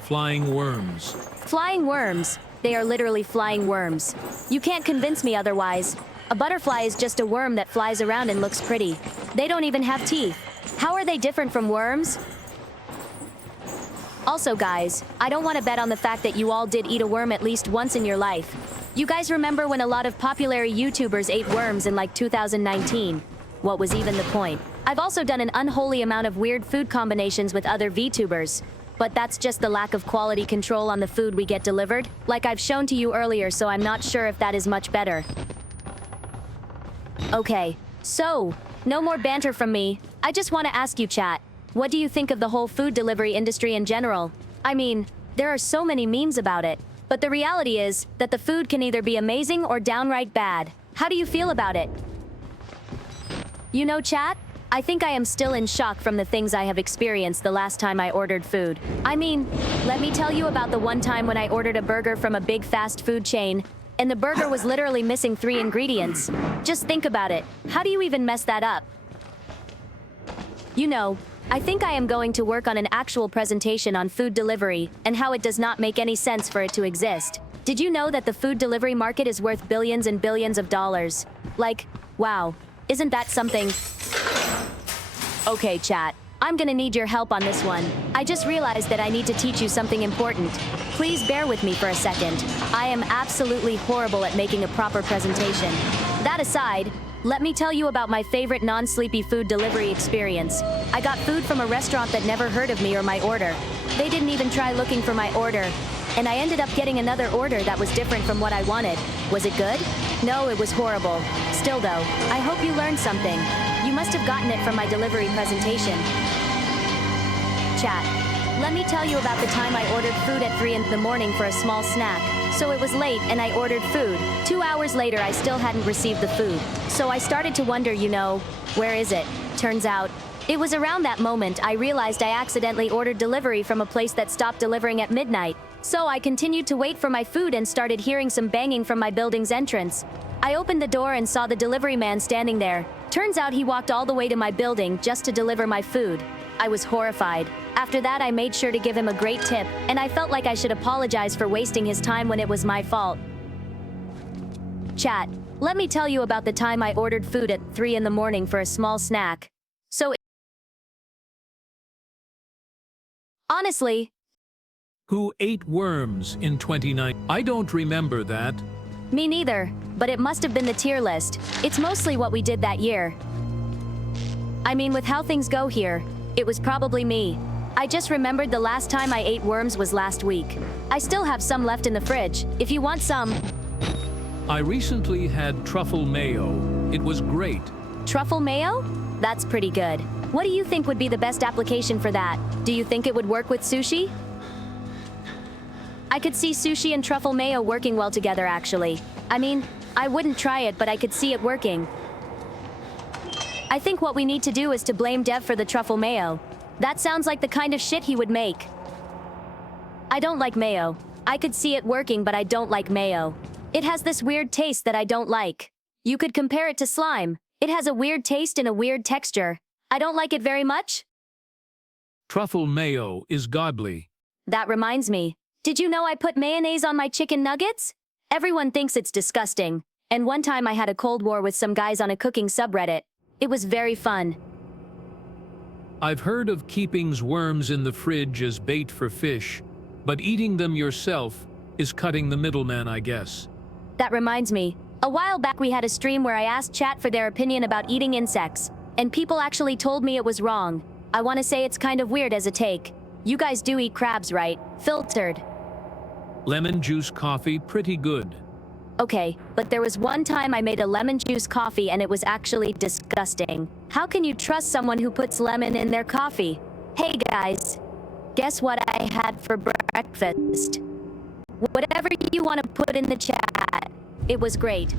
Flying worms. Flying worms. They are literally flying worms. You can't convince me otherwise. A butterfly is just a worm that flies around and looks pretty. They don't even have teeth. How are they different from worms? Also, guys, I don't want to bet on the fact that you all did eat a worm at least once in your life. You guys remember when a lot of popular YouTubers ate worms in like 2019? What was even the point? I've also done an unholy amount of weird food combinations with other VTubers. But that's just the lack of quality control on the food we get delivered, like I've shown to you earlier, so I'm not sure if that is much better. Okay, so, no more banter from me. I just want to ask you, chat, what do you think of the whole food delivery industry in general? I mean, there are so many memes about it. But the reality is that the food can either be amazing or downright bad. How do you feel about it? You know, chat? I think I am still in shock from the things I have experienced the last time I ordered food. I mean, let me tell you about the one time when I ordered a burger from a big fast food chain, and the burger was literally missing 3 ingredients. Just think about it. How do you even mess that up? You know, I think I am going to work on an actual presentation on food delivery and how it does not make any sense for it to exist. Did you know that the food delivery market is worth billions and billions of dollars? Like, wow, isn't that something? Okay, chat, I'm gonna need your help on this one. I just realized that I need to teach you something important. Please bear with me for a second. I am absolutely horrible at making a proper presentation. That aside, let me tell you about my favorite non-sleepy food delivery experience. I got food from a restaurant that never heard of me or my order. They didn't even try looking for my order. And I ended up getting another order that was different from what I wanted. Was it good? No, it was horrible. Still though, I hope you learned something. You must have gotten it from my delivery presentation. Chat. Let me tell you about the time I ordered food at 3 in the morning for a small snack. So it was late and I ordered food. 2 hours later, I still hadn't received the food. So I started to wonder, where is it? Turns out, it was around that moment I realized I accidentally ordered delivery from a place that stopped delivering at midnight. So I continued to wait for my food and started hearing some banging from my building's entrance. I opened the door and saw the delivery man standing there. Turns out he walked all the way to my building just to deliver my food. I was horrified. After that, I made sure to give him a great tip, and I felt like I should apologize for wasting his time when it was my fault. Chat, let me tell you about the time I ordered food at 3 in the morning for a small snack. So, honestly, Who ate worms in 29? I don't remember that. me neither, but it must have been the tier list. It's mostly what we did that year. I mean, with how things go here, it was probably me. I just remembered the last time I ate worms was last week. I still have some left in the fridge, if you want some. I recently had truffle mayo. It was great. Truffle mayo? That's pretty good. What do you think would be the best application for that? Do you think it would work with sushi? I could see sushi and truffle mayo working well together, actually. I mean, I wouldn't try it, but I could see it working. I think what we need to do is to blame Dev for the truffle mayo. That sounds like the kind of shit he would make. I don't like mayo. I could see it working, but I don't like mayo. It has this weird taste that I don't like. You could compare it to slime. It has a weird taste and a weird texture. I don't like it very much. Truffle mayo is godly. That reminds me. Did you know I put mayonnaise on my chicken nuggets? Everyone thinks it's disgusting. And one time I had a cold war with some guys on a cooking subreddit. It was very fun. I've heard of keeping worms in the fridge as bait for fish, but eating them yourself is cutting the middleman, I guess. That reminds me. A while back we had a stream where I asked chat for their opinion about eating insects, and people actually told me it was wrong. I want to say it's kind of weird as a take. You guys do eat crabs, right? Filtered. Lemon juice coffee, pretty good. Okay, but there was one time I made a lemon juice coffee and it was actually disgusting. How can you trust someone who puts lemon in their coffee? Hey guys, guess what I had for breakfast? Whatever you want to put in the chat. It was great.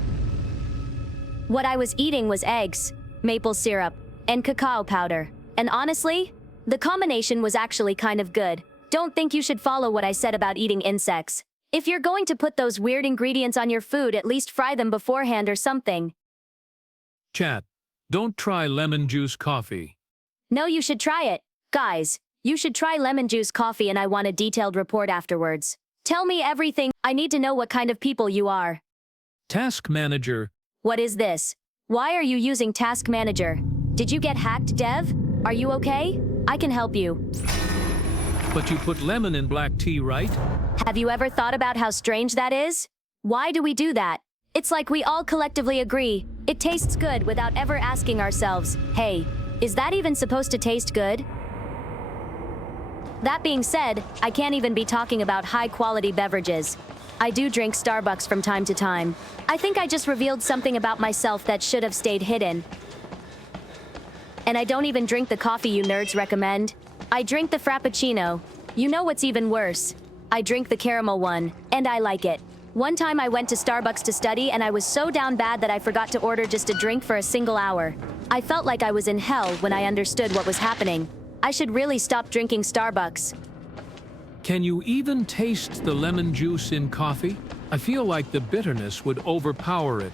What I was eating was eggs, maple syrup, and cacao powder. And honestly, the combination was actually kind of good. Don't think you should follow what I said about eating insects. If you're going to put those weird ingredients on your food, at least fry them beforehand or something. Chat, don't try lemon juice coffee. No, you should try it. Guys, you should try lemon juice coffee and I want a detailed report afterwards. Tell me everything. I need to know what kind of people you are. Task manager. What is this? Why are you using Task Manager? Did you get hacked, Dev? Are you okay? I can help you. But you put lemon in black tea, right? Have you ever thought about how strange that is? Why do we do that? It's like we all collectively agree. It tastes good without ever asking ourselves, hey, is that even supposed to taste good? That being said, I can't even be talking about high-quality beverages. I do drink Starbucks from time to time. I think I just revealed something about myself that should have stayed hidden. And I don't even drink the coffee you nerds recommend. I drink the Frappuccino. You know what's even worse? I drink the caramel one, and I like it. One time I went to Starbucks to study and I was so down bad that I forgot to order just a drink for a single hour. I felt like I was in hell when I understood what was happening. I should really stop drinking Starbucks. Can you even taste the lemon juice in coffee? I feel like the bitterness would overpower it.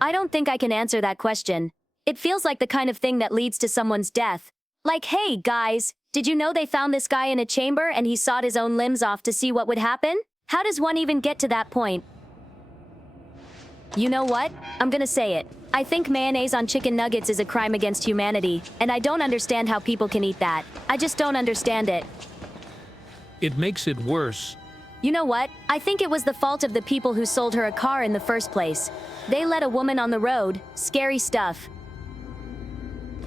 I don't think I can answer that question. It feels like the kind of thing that leads to someone's death. Like, hey, guys, did you know they found this guy in a chamber and he sawed his own limbs off to see what would happen? How does one even get to that point? You know what? I'm gonna say it. I think mayonnaise on chicken nuggets is a crime against humanity, and I don't understand how people can eat that. I just don't understand it. It makes it worse. You know what? I think it was the fault of the people who sold her a car in the first place. They let a woman on the road. Scary stuff.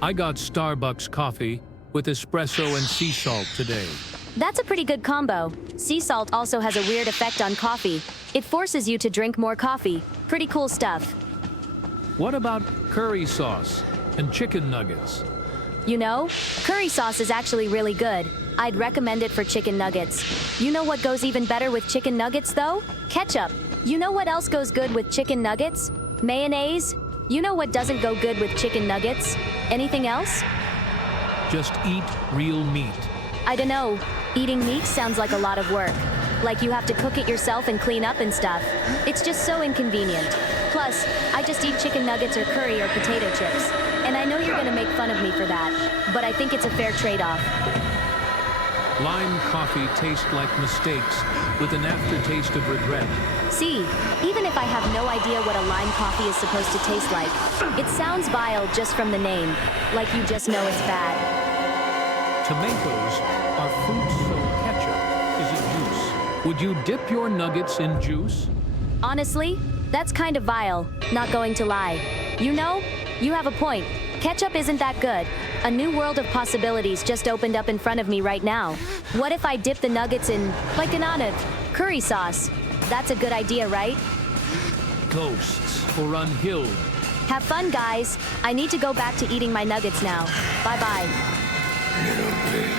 I got Starbucks coffee with espresso and sea salt today. That's a pretty good combo. Sea salt also has a weird effect on coffee. It forces you to drink more coffee. Pretty cool stuff. What about curry sauce and chicken nuggets? You know, curry sauce is actually really good. I'd recommend it for chicken nuggets. You know what goes even better with chicken nuggets though? Ketchup. You know what else goes good with chicken nuggets? Mayonnaise. You know what doesn't go good with chicken nuggets? Anything else? Just eat real meat. I don't know. Eating meat sounds like a lot of work. Like you have to cook it yourself and clean up and stuff. It's just so inconvenient. Plus, I just eat chicken nuggets or curry or potato chips. And I know you're gonna make fun of me for that, but I think it's a fair trade-off. Lime coffee tastes like mistakes, with an aftertaste of regret. See, even if I have no idea what a lime coffee is supposed to taste like, it sounds vile just from the name, like you just know it's bad. Tomatoes are fruits, so ketchup is a juice. Would you dip your nuggets in juice? Honestly, that's kind of vile, not going to lie. You know, you have a point. Ketchup isn't that good. A new world of possibilities just opened up in front of me right now. What if I dip the nuggets in, like an olive, curry sauce? That's a good idea, right? Ghosts or unhilled. Have fun, guys. I need to go back to eating my nuggets now. Bye-bye.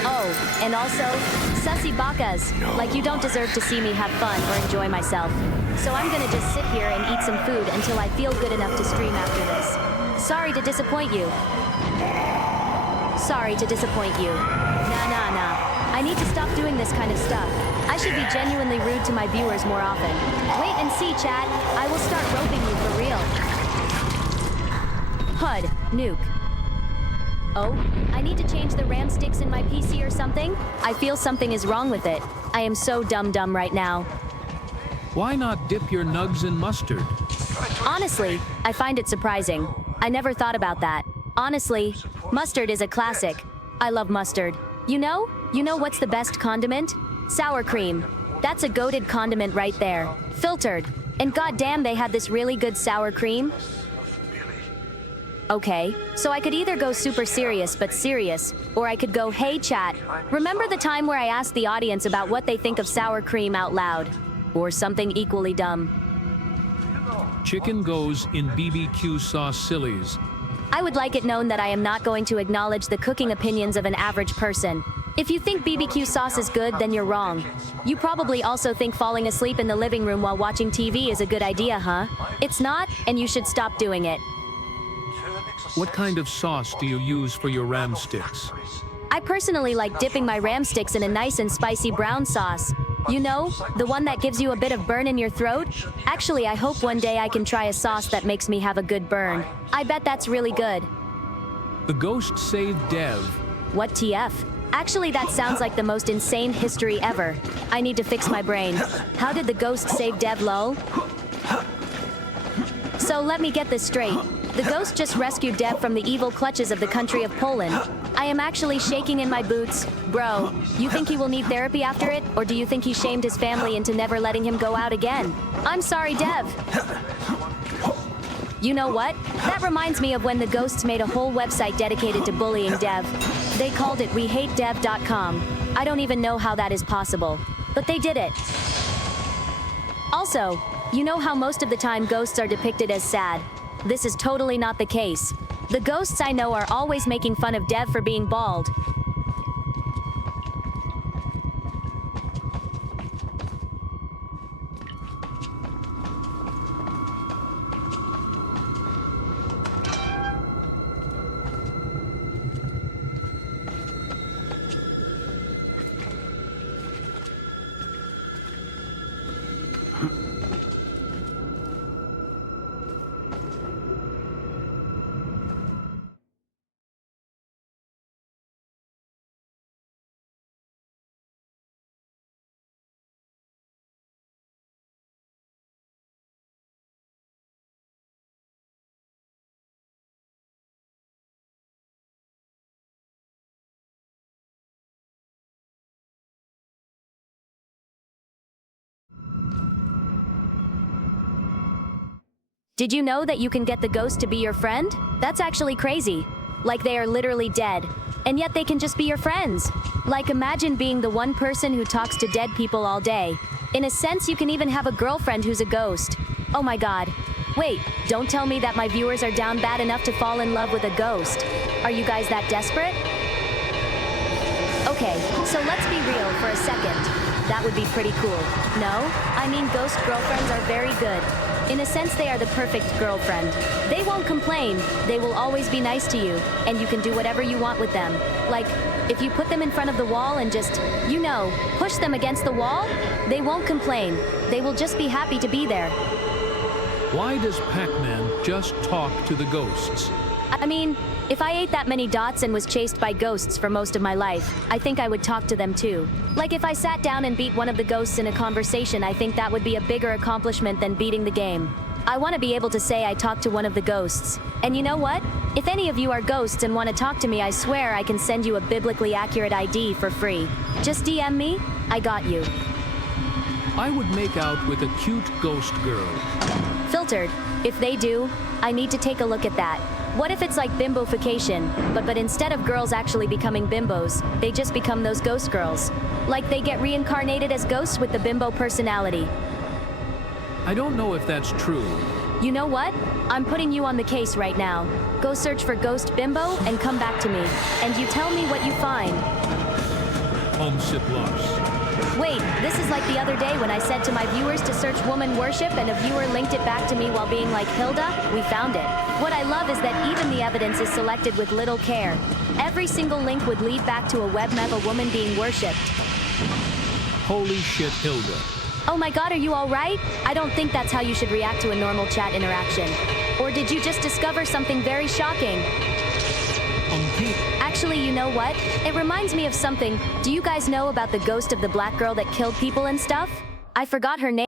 Oh, and also, sussy bakas. Like you don't deserve to see me have fun or enjoy myself. So I'm gonna just sit here and eat some food until I feel good enough to stream after this. Sorry to disappoint you. Sorry to disappoint you. Nah. I need to stop doing this kind of stuff. I should be genuinely rude to my viewers more often. Wait and see, chat. I will start roping you for real. HUD, nuke. Oh, I need to change the RAM sticks in my PC or something? I feel something is wrong with it. I am so dumb right now. Why not dip your nugs in mustard? Honestly, I find it surprising. I never thought about that. Honestly, mustard is a classic. I love mustard. You know what's the best condiment? Sour cream. That's a goated condiment right there. Filtered. And goddamn, they had this really good sour cream. Okay, so I could either go super serious but serious, or I could go, hey chat, remember the time where I asked the audience about what they think of sour cream out loud? Or something equally dumb. Chicken goes in BBQ sauce sillies. I would like it known that I am not going to acknowledge the cooking opinions of an average person. If you think BBQ sauce is good, then you're wrong. You probably also think falling asleep in the living room while watching TV is a good idea, huh? It's not, and you should stop doing it. What kind of sauce do you use for your ram sticks? I personally like dipping my ram sticks in a nice and spicy brown sauce. You know, the one that gives you a bit of burn in your throat? Actually, I hope one day I can try a sauce that makes me have a good burn. I bet that's really good. The ghost saved Dev. What TF? Actually, that sounds like the most insane history ever. I need to fix my brain. How did the ghost save Dev, lol? So let me get this straight. The ghost just rescued Dev from the evil clutches of the country of Poland. I am actually shaking in my boots. Bro, you think he will need therapy after it? Or do you think he shamed his family into never letting him go out again? I'm sorry, Dev. You know what? That reminds me of when the ghosts made a whole website dedicated to bullying Dev. They called it wehatedev.com. I don't even know how that is possible. But they did it. Also, you know how most of the time ghosts are depicted as sad. This is totally not the case. The ghosts I know are always making fun of Dev for being bald. Did you know that you can get the ghost to be your friend? That's actually crazy. Like they are literally dead, and yet they can just be your friends. Like imagine being the one person who talks to dead people all day. In a sense, you can even have a girlfriend who's a ghost. Oh my god. Wait, don't tell me that my viewers are down bad enough to fall in love with a ghost. Are you guys that desperate? Okay. Okay, so let's be real for a second. That would be pretty cool. No? I mean, ghost girlfriends are very good. In a sense, they are the perfect girlfriend. They won't complain, they will always be nice to you, and you can do whatever you want with them. Like, if you put them in front of the wall and just, you know, push them against the wall, they won't complain. They will just be happy to be there. Why does Pac-Man just talk to the ghosts? I mean, if I ate that many dots and was chased by ghosts for most of my life, I think I would talk to them too. Like if I sat down and beat one of the ghosts in a conversation, I think that would be a bigger accomplishment than beating the game. I want to be able to say I talked to one of the ghosts. And you know what? If any of you are ghosts and want to talk to me, I swear I can send you a biblically accurate ID for free. Just DM me, I got you. I would make out with a cute ghost girl. Filtered. If they do, I need to take a look at that. What if it's like bimbofication, but instead of girls actually becoming bimbos, they just become those ghost girls? Like they get reincarnated as ghosts with the bimbo personality. I don't know if that's true. You know what? I'm putting you on the case right now. Go search for ghost bimbo and come back to me. And you tell me what you find. Wait, this is like the other day when I said to my viewers to search woman worship and a viewer linked it back to me while being like, Hilda, we found it. What I love is that even the evidence is selected with little care. Every single link would lead back to a webmap of a woman being worshipped. Holy shit, Hilda. Oh my god, are you alright? I don't think that's how you should react to a normal chat interaction. Or did you just discover something very shocking? Actually, you know what? It reminds me of something. Do you guys know about the ghost of the black girl that killed people and stuff? I forgot her name.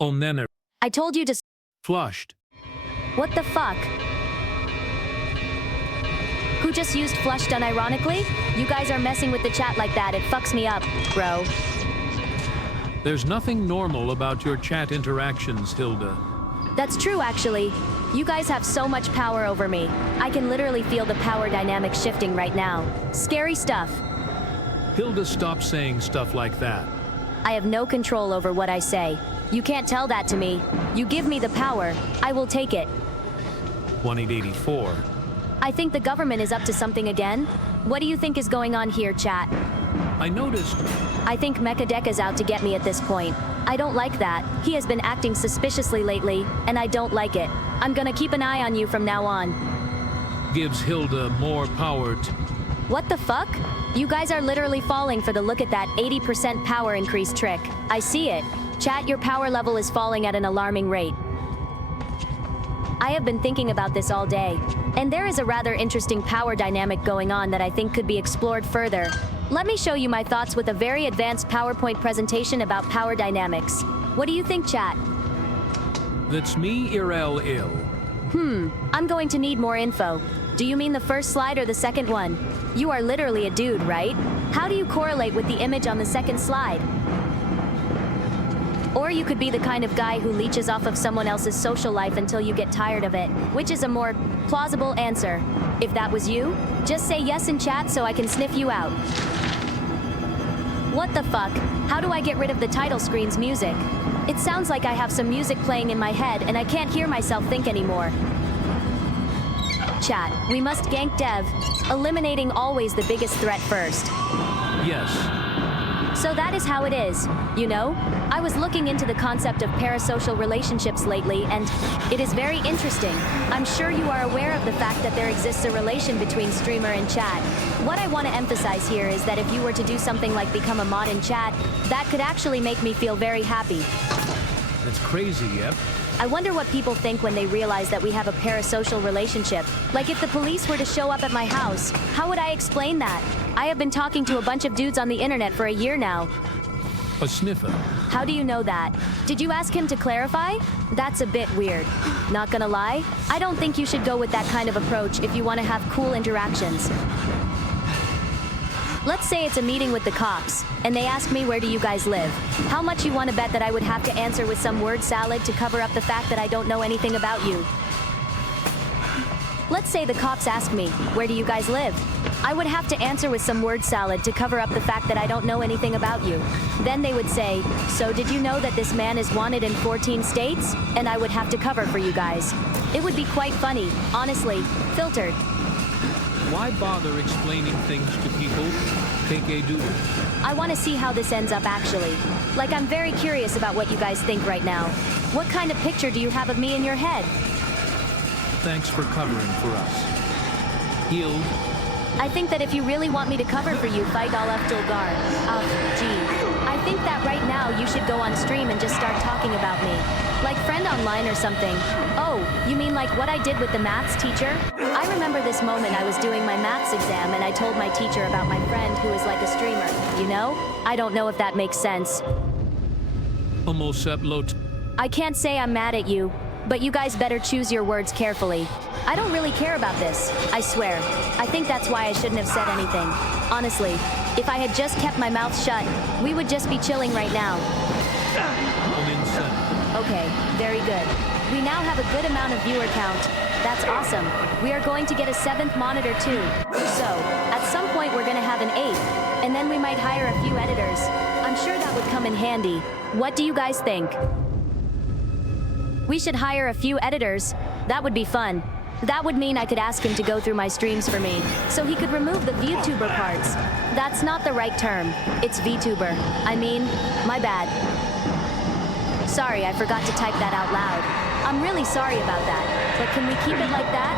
Nenner. I told you to Flushed. What the fuck? Who just used flushed unironically? You guys are messing with the chat like that, it fucks me up, bro. There's nothing normal about your chat interactions, Hilda. That's true, actually. You guys have so much power over me. I can literally feel the power dynamic shifting right now. Scary stuff. Hilda, stop saying stuff like that. I have no control over what I say. You can't tell that to me. You give me the power, I will take it. 1884. I think the government is up to something again. What do you think is going on here, chat? I noticed. I think Mechadeka's out to get me at this point. I don't like that. He has been acting suspiciously lately, and I don't like it. I'm gonna keep an eye on you from now on. Gives Hilda more power to... What the fuck? You guys are literally falling for the look at that 80% power increase trick. I see it. Chat, your power level is falling at an alarming rate. I have been thinking about this all day, and there is a rather interesting power dynamic going on that I think could be explored further. Let me show you my thoughts with a very advanced PowerPoint presentation about power dynamics. What do you think, chat? That's me, Irel ill. I'm going to need more info. Do you mean the first slide or the second one? You are literally a dude, right? How do you correlate with the image on the second slide? Or you could be the kind of guy who leeches off of someone else's social life until you get tired of it, which is a more plausible answer. If that was you, just say yes in chat so I can sniff you out. What the fuck? How do I get rid of the title screen's music? It sounds like I have some music playing in my head and I can't hear myself think anymore. Chat, we must gank dev, eliminating always the biggest threat first. Yes. So that is how it is, you know? I was looking into the concept of parasocial relationships lately, and it is very interesting. I'm sure you are aware of the fact that there exists a relation between streamer and chat. What I want to emphasize here is that if you were to do something like become a mod in chat, that could actually make me feel very happy. That's crazy, yep. I wonder what people think when they realize that we have a parasocial relationship. Like if the police were to show up at my house, how would I explain that? I have been talking to a bunch of dudes on the internet for a year now. A sniffer. How do you know that? Did you ask him to clarify? That's a bit weird. Not gonna lie, I don't think you should go with that kind of approach if you want to have cool interactions. Let's say it's a meeting with the cops, and they ask me where do you guys live. How much you want to bet that I would have to answer with some word salad to cover up the fact that I don't know anything about you? Let's say the cops ask me, where do you guys live? I would have to answer with some word salad to cover up the fact that I don't know anything about you. Then they would say, so did you know that this man is wanted in 14 states? And I would have to cover for you guys. It would be quite funny, honestly, filtered. Why bother explaining things to people? KK I want to see how this ends up actually. Like, I'm very curious about what you guys think right now. What kind of picture do you have of me in your head? Thanks for covering for us. Hild, I think that if you really want me to cover for you, fight all Aftilgar. Gee. I think that right now you should go on stream and just start talking about me. Like friend online or something. Oh, you mean like what I did with the maths teacher? I remember this moment I was doing my maths exam and I told my teacher about my friend who is like a streamer, you know? I don't know if that makes sense. I can't say I'm mad at you, but you guys better choose your words carefully. I don't really care about this, I swear. I think that's why I shouldn't have said anything. Honestly, if I had just kept my mouth shut, we would just be chilling right now. Okay, very good. We now have a good amount of viewer count. That's awesome. We are going to get a 7th monitor too. So, at some point we're gonna have an 8th, and then we might hire a few editors. I'm sure that would come in handy. What do you guys think? We should hire a few editors. That would be fun. That would mean I could ask him to go through my streams for me, so he could remove the VTuber parts. That's not the right term. It's VTuber. I mean, my bad. Sorry, I forgot to type that out loud. I'm really sorry about that, but can we keep it like that?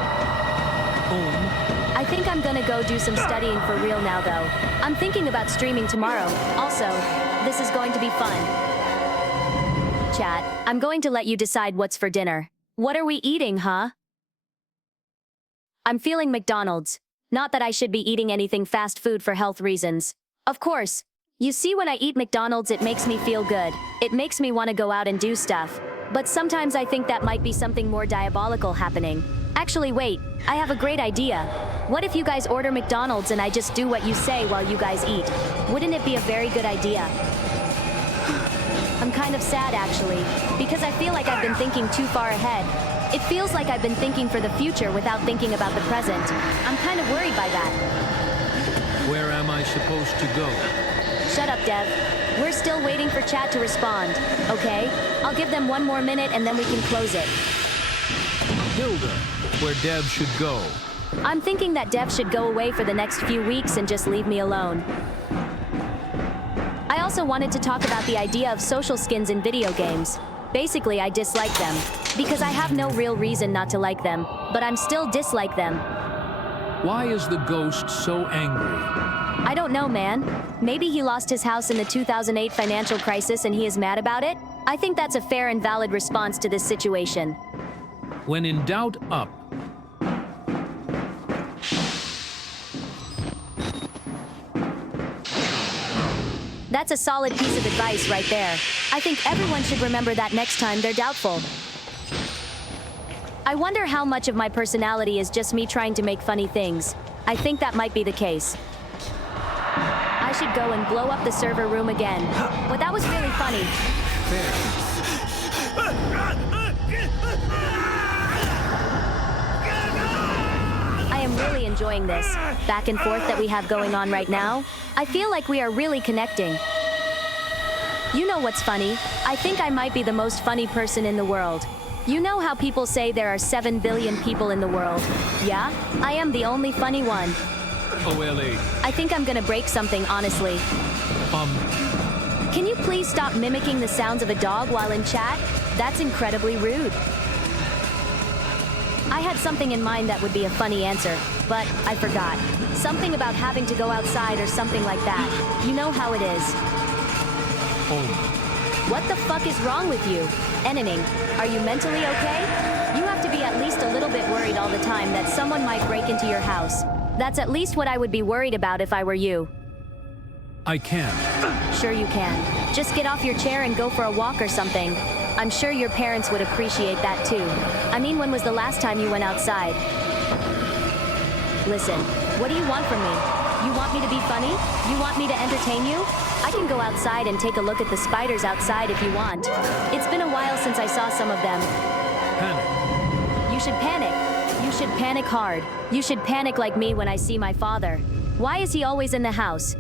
I think I'm gonna go do some studying for real now though. I'm thinking about streaming tomorrow. Also, this is going to be fun. Chat, I'm going to let you decide what's for dinner. What are we eating, huh? I'm feeling McDonald's. Not that I should be eating anything fast food for health reasons. Of course. You see, when I eat McDonald's, it makes me feel good. It makes me want to go out and do stuff. But sometimes I think that might be something more diabolical happening. Actually, wait. I have a great idea. What if you guys order McDonald's and I just do what you say while you guys eat? Wouldn't it be a very good idea? I'm kind of sad, actually, because I feel like I've been thinking too far ahead. It feels like I've been thinking for the future without thinking about the present. I'm kind of worried by that. Where am I supposed to go? Shut up, Dev. We're still waiting for chat to respond, okay? I'll give them 1 more minute and then we can close it. Hilda, where Dev should go. I'm thinking that Dev should go away for the next few weeks and just leave me alone. I also wanted to talk about the idea of social skins in video games. Basically, I dislike them, because I have no real reason not to like them, but I'm still dislike them. Why is the ghost so angry? I don't know, man. Maybe he lost his house in the 2008 financial crisis and he is mad about it? I think that's a fair and valid response to this situation. When in doubt, up. That's a solid piece of advice right there. I think everyone should remember that next time they're doubtful. I wonder how much of my personality is just me trying to make funny things. I think that might be the case. I should go and blow up the server room again. But that was really funny. I am really enjoying this back and forth that we have going on right now. I feel like we are really connecting. You know what's funny? I think I might be the most funny person in the world. You know how people say there are 7 billion people in the world? Yeah? I am the only funny one. OLA. I think I'm gonna break something, honestly. Can you please stop mimicking the sounds of a dog while in chat? That's incredibly rude. I had something in mind that would be a funny answer, but I forgot. Something about having to go outside or something like that. You know how it is. What the fuck is wrong with you? Enning, are you mentally okay? You have to be at least a little bit worried all the time that someone might break into your house. That's at least what I would be worried about if I were you. I can't. Sure you can. Just get off your chair and go for a walk or something. I'm sure your parents would appreciate that too. I mean, when was the last time you went outside? Listen, what do you want from me? You want me to be funny? You want me to entertain you? I can go outside and take a look at the spiders outside if you want. It's been a while since I saw some of them. Panic. You should panic. You should panic hard. You should panic like me when I see my father. Why is he always in the house?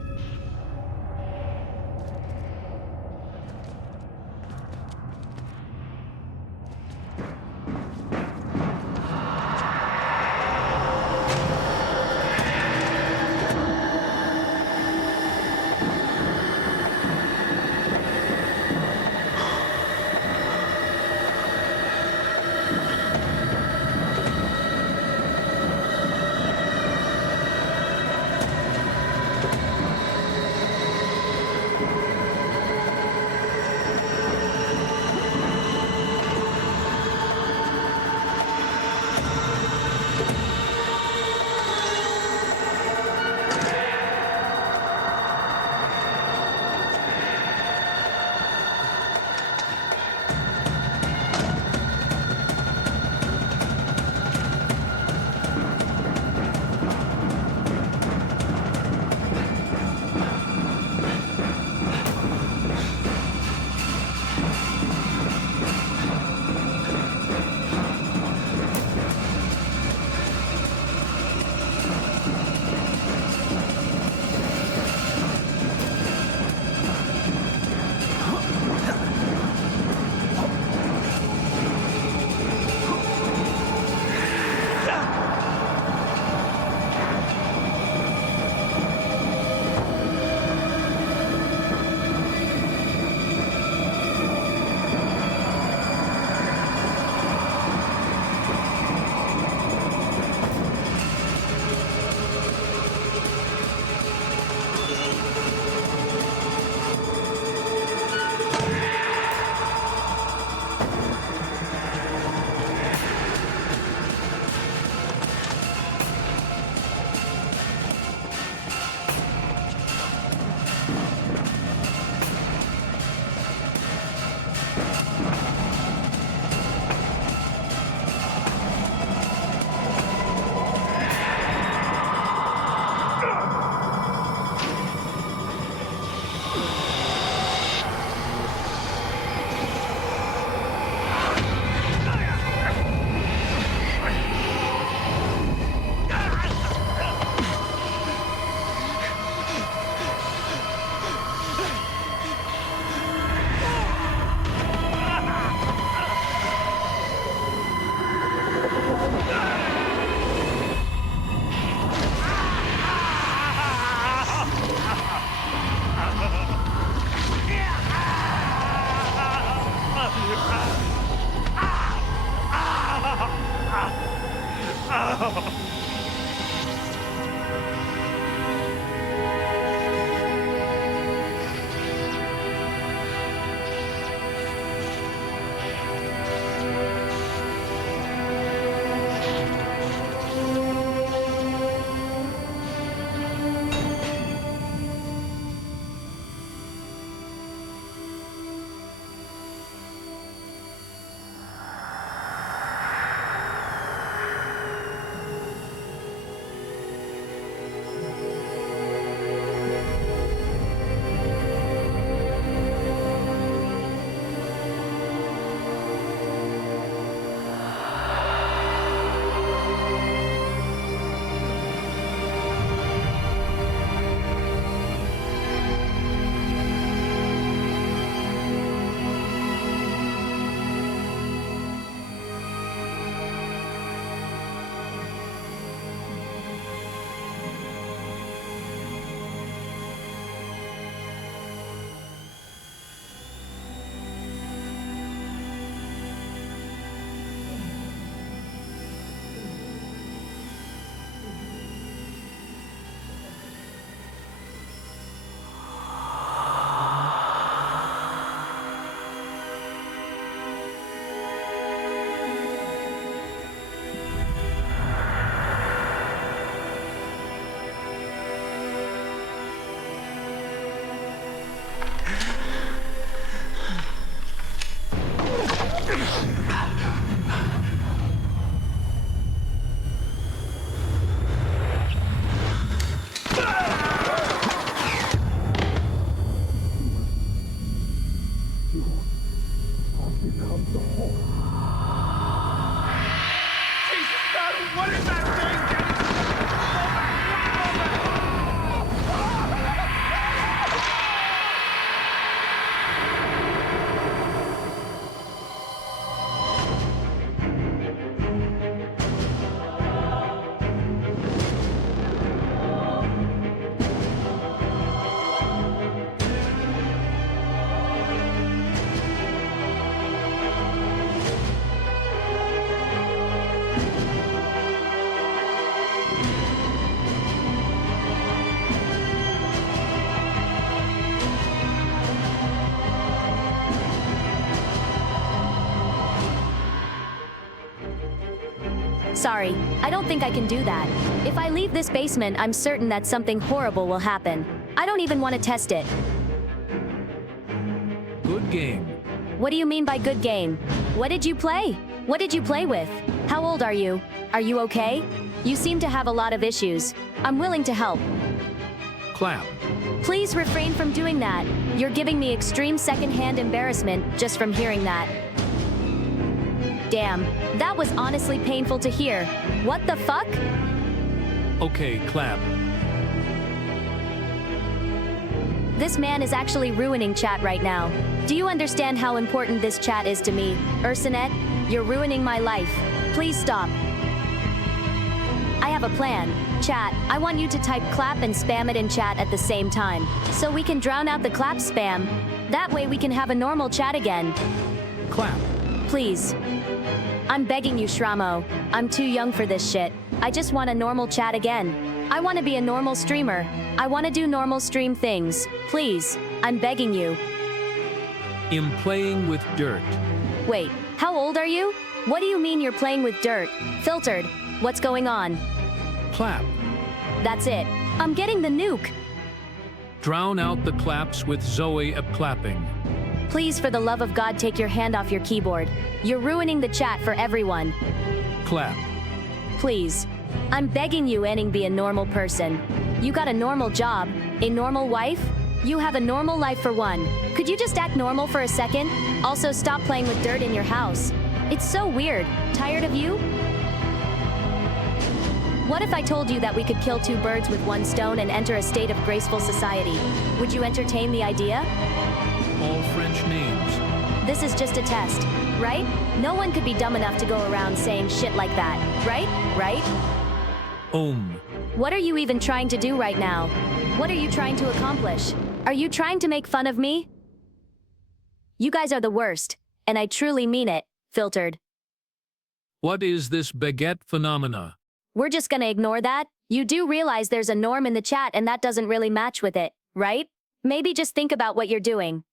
What is that thing? Sorry, I don't think I can do that. If I leave this basement, I'm certain that something horrible will happen. I don't even want to test it. Good game. What do you mean by good game? What did you play? What did you play with? How old are you? Are you okay? You seem to have a lot of issues. I'm willing to help. Clap. Please refrain from doing that. You're giving me extreme secondhand embarrassment just from hearing that. Damn, that was honestly painful to hear. What the fuck? Okay, clap. This man is actually ruining chat right now. Do you understand how important this chat is to me? Ursinette, you're ruining my life. Please stop. I have a plan. Chat, I want you to type clap and spam it in chat at the same time, so we can drown out the clap spam. That way we can have a normal chat again. Clap. Please. I'm begging you, Shramo. I'm too young for this shit. I just want a normal chat again. I want to be a normal streamer. I want to do normal stream things. Please. I'm begging you. I'm playing with dirt. Wait, how old are you? What do you mean you're playing with dirt? Filtered. What's going on? Clap. That's it. I'm getting the nuke. Drown out the claps with Zoe of clapping. Please, for the love of God, take your hand off your keyboard. You're ruining the chat for everyone. Clap. Please. I'm begging you, Anning, be a normal person. You got a normal job, a normal wife. You have a normal life for one. Could you just act normal for a second? Also, stop playing with dirt in your house. It's so weird. Tired of you? What if I told you that we could kill two birds with one stone and enter a state of graceful society? Would you entertain the idea? All French names. This is just a test, right? No one could be dumb enough to go around saying shit like that, right? Right? What are you even trying to do right now? What are you trying to accomplish? Are you trying to make fun of me? You guys are the worst, and I truly mean it, Filtered. What is this baguette phenomena? We're just gonna ignore that? You do realize there's a norm in the chat and that doesn't really match with it, right? Maybe just think about what you're doing.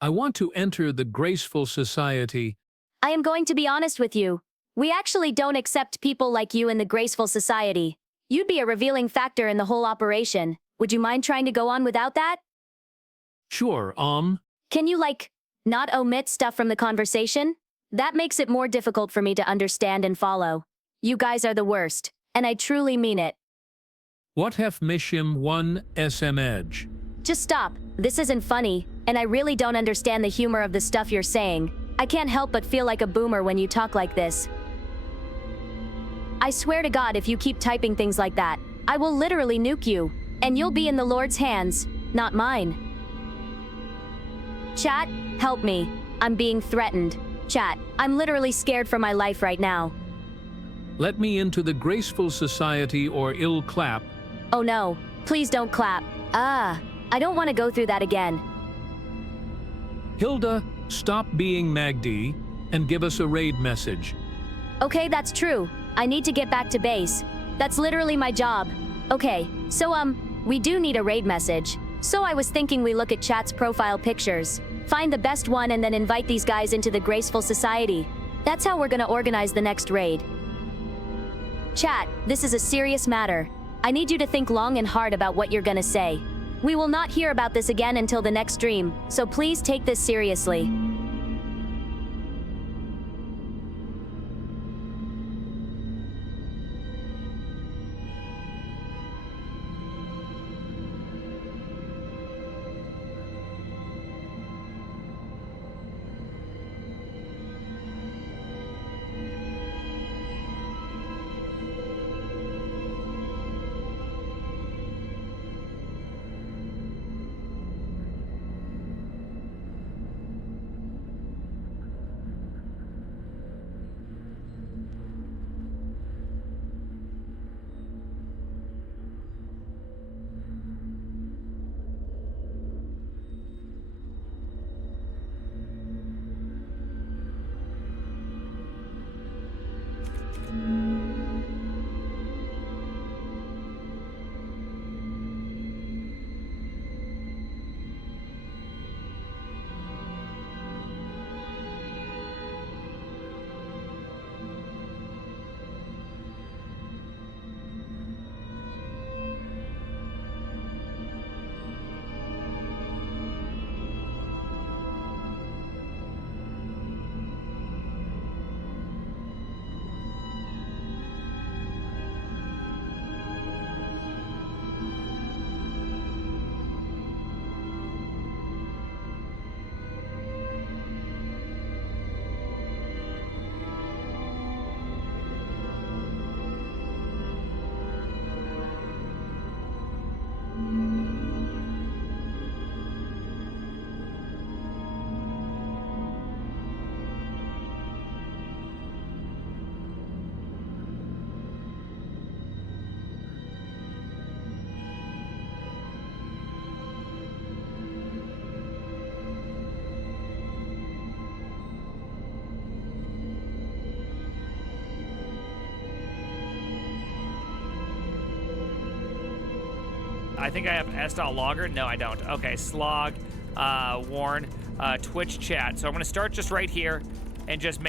I want to enter the graceful society. I am going to be honest with you. We actually don't accept people like you in the graceful society. You'd be a revealing factor in the whole operation. Would you mind trying to go on without that? Sure, Can you, not omit stuff from the conversation? That makes it more difficult for me to understand and follow. You guys are the worst, and I truly mean it. What have Mishim 1 SM Edge? Just stop. This isn't funny, and I really don't understand the humor of the stuff you're saying. I can't help but feel like a boomer when you talk like this. I swear to God, if you keep typing things like that, I will literally nuke you, and you'll be in the Lord's hands, not mine. Chat, help me. I'm being threatened. Chat, I'm literally scared for my life right now. Let me into the graceful society or ill clap. Oh no, please don't clap. I don't want to go through that again. Hilda, stop being Magdi and give us a raid message. Okay, that's true. I need to get back to base. That's literally my job. Okay, so we do need a raid message. So I was thinking we look at chat's profile pictures, find the best one and then invite these guys into the graceful society. That's how we're gonna organize the next raid. Chat, this is a serious matter. I need you to think long and hard about what you're gonna say. We will not hear about this again until the next stream, so please take this seriously. I think I have s.logger. No, I don't. Okay, slog, warn, Twitch chat. So I'm going to start just right here and just make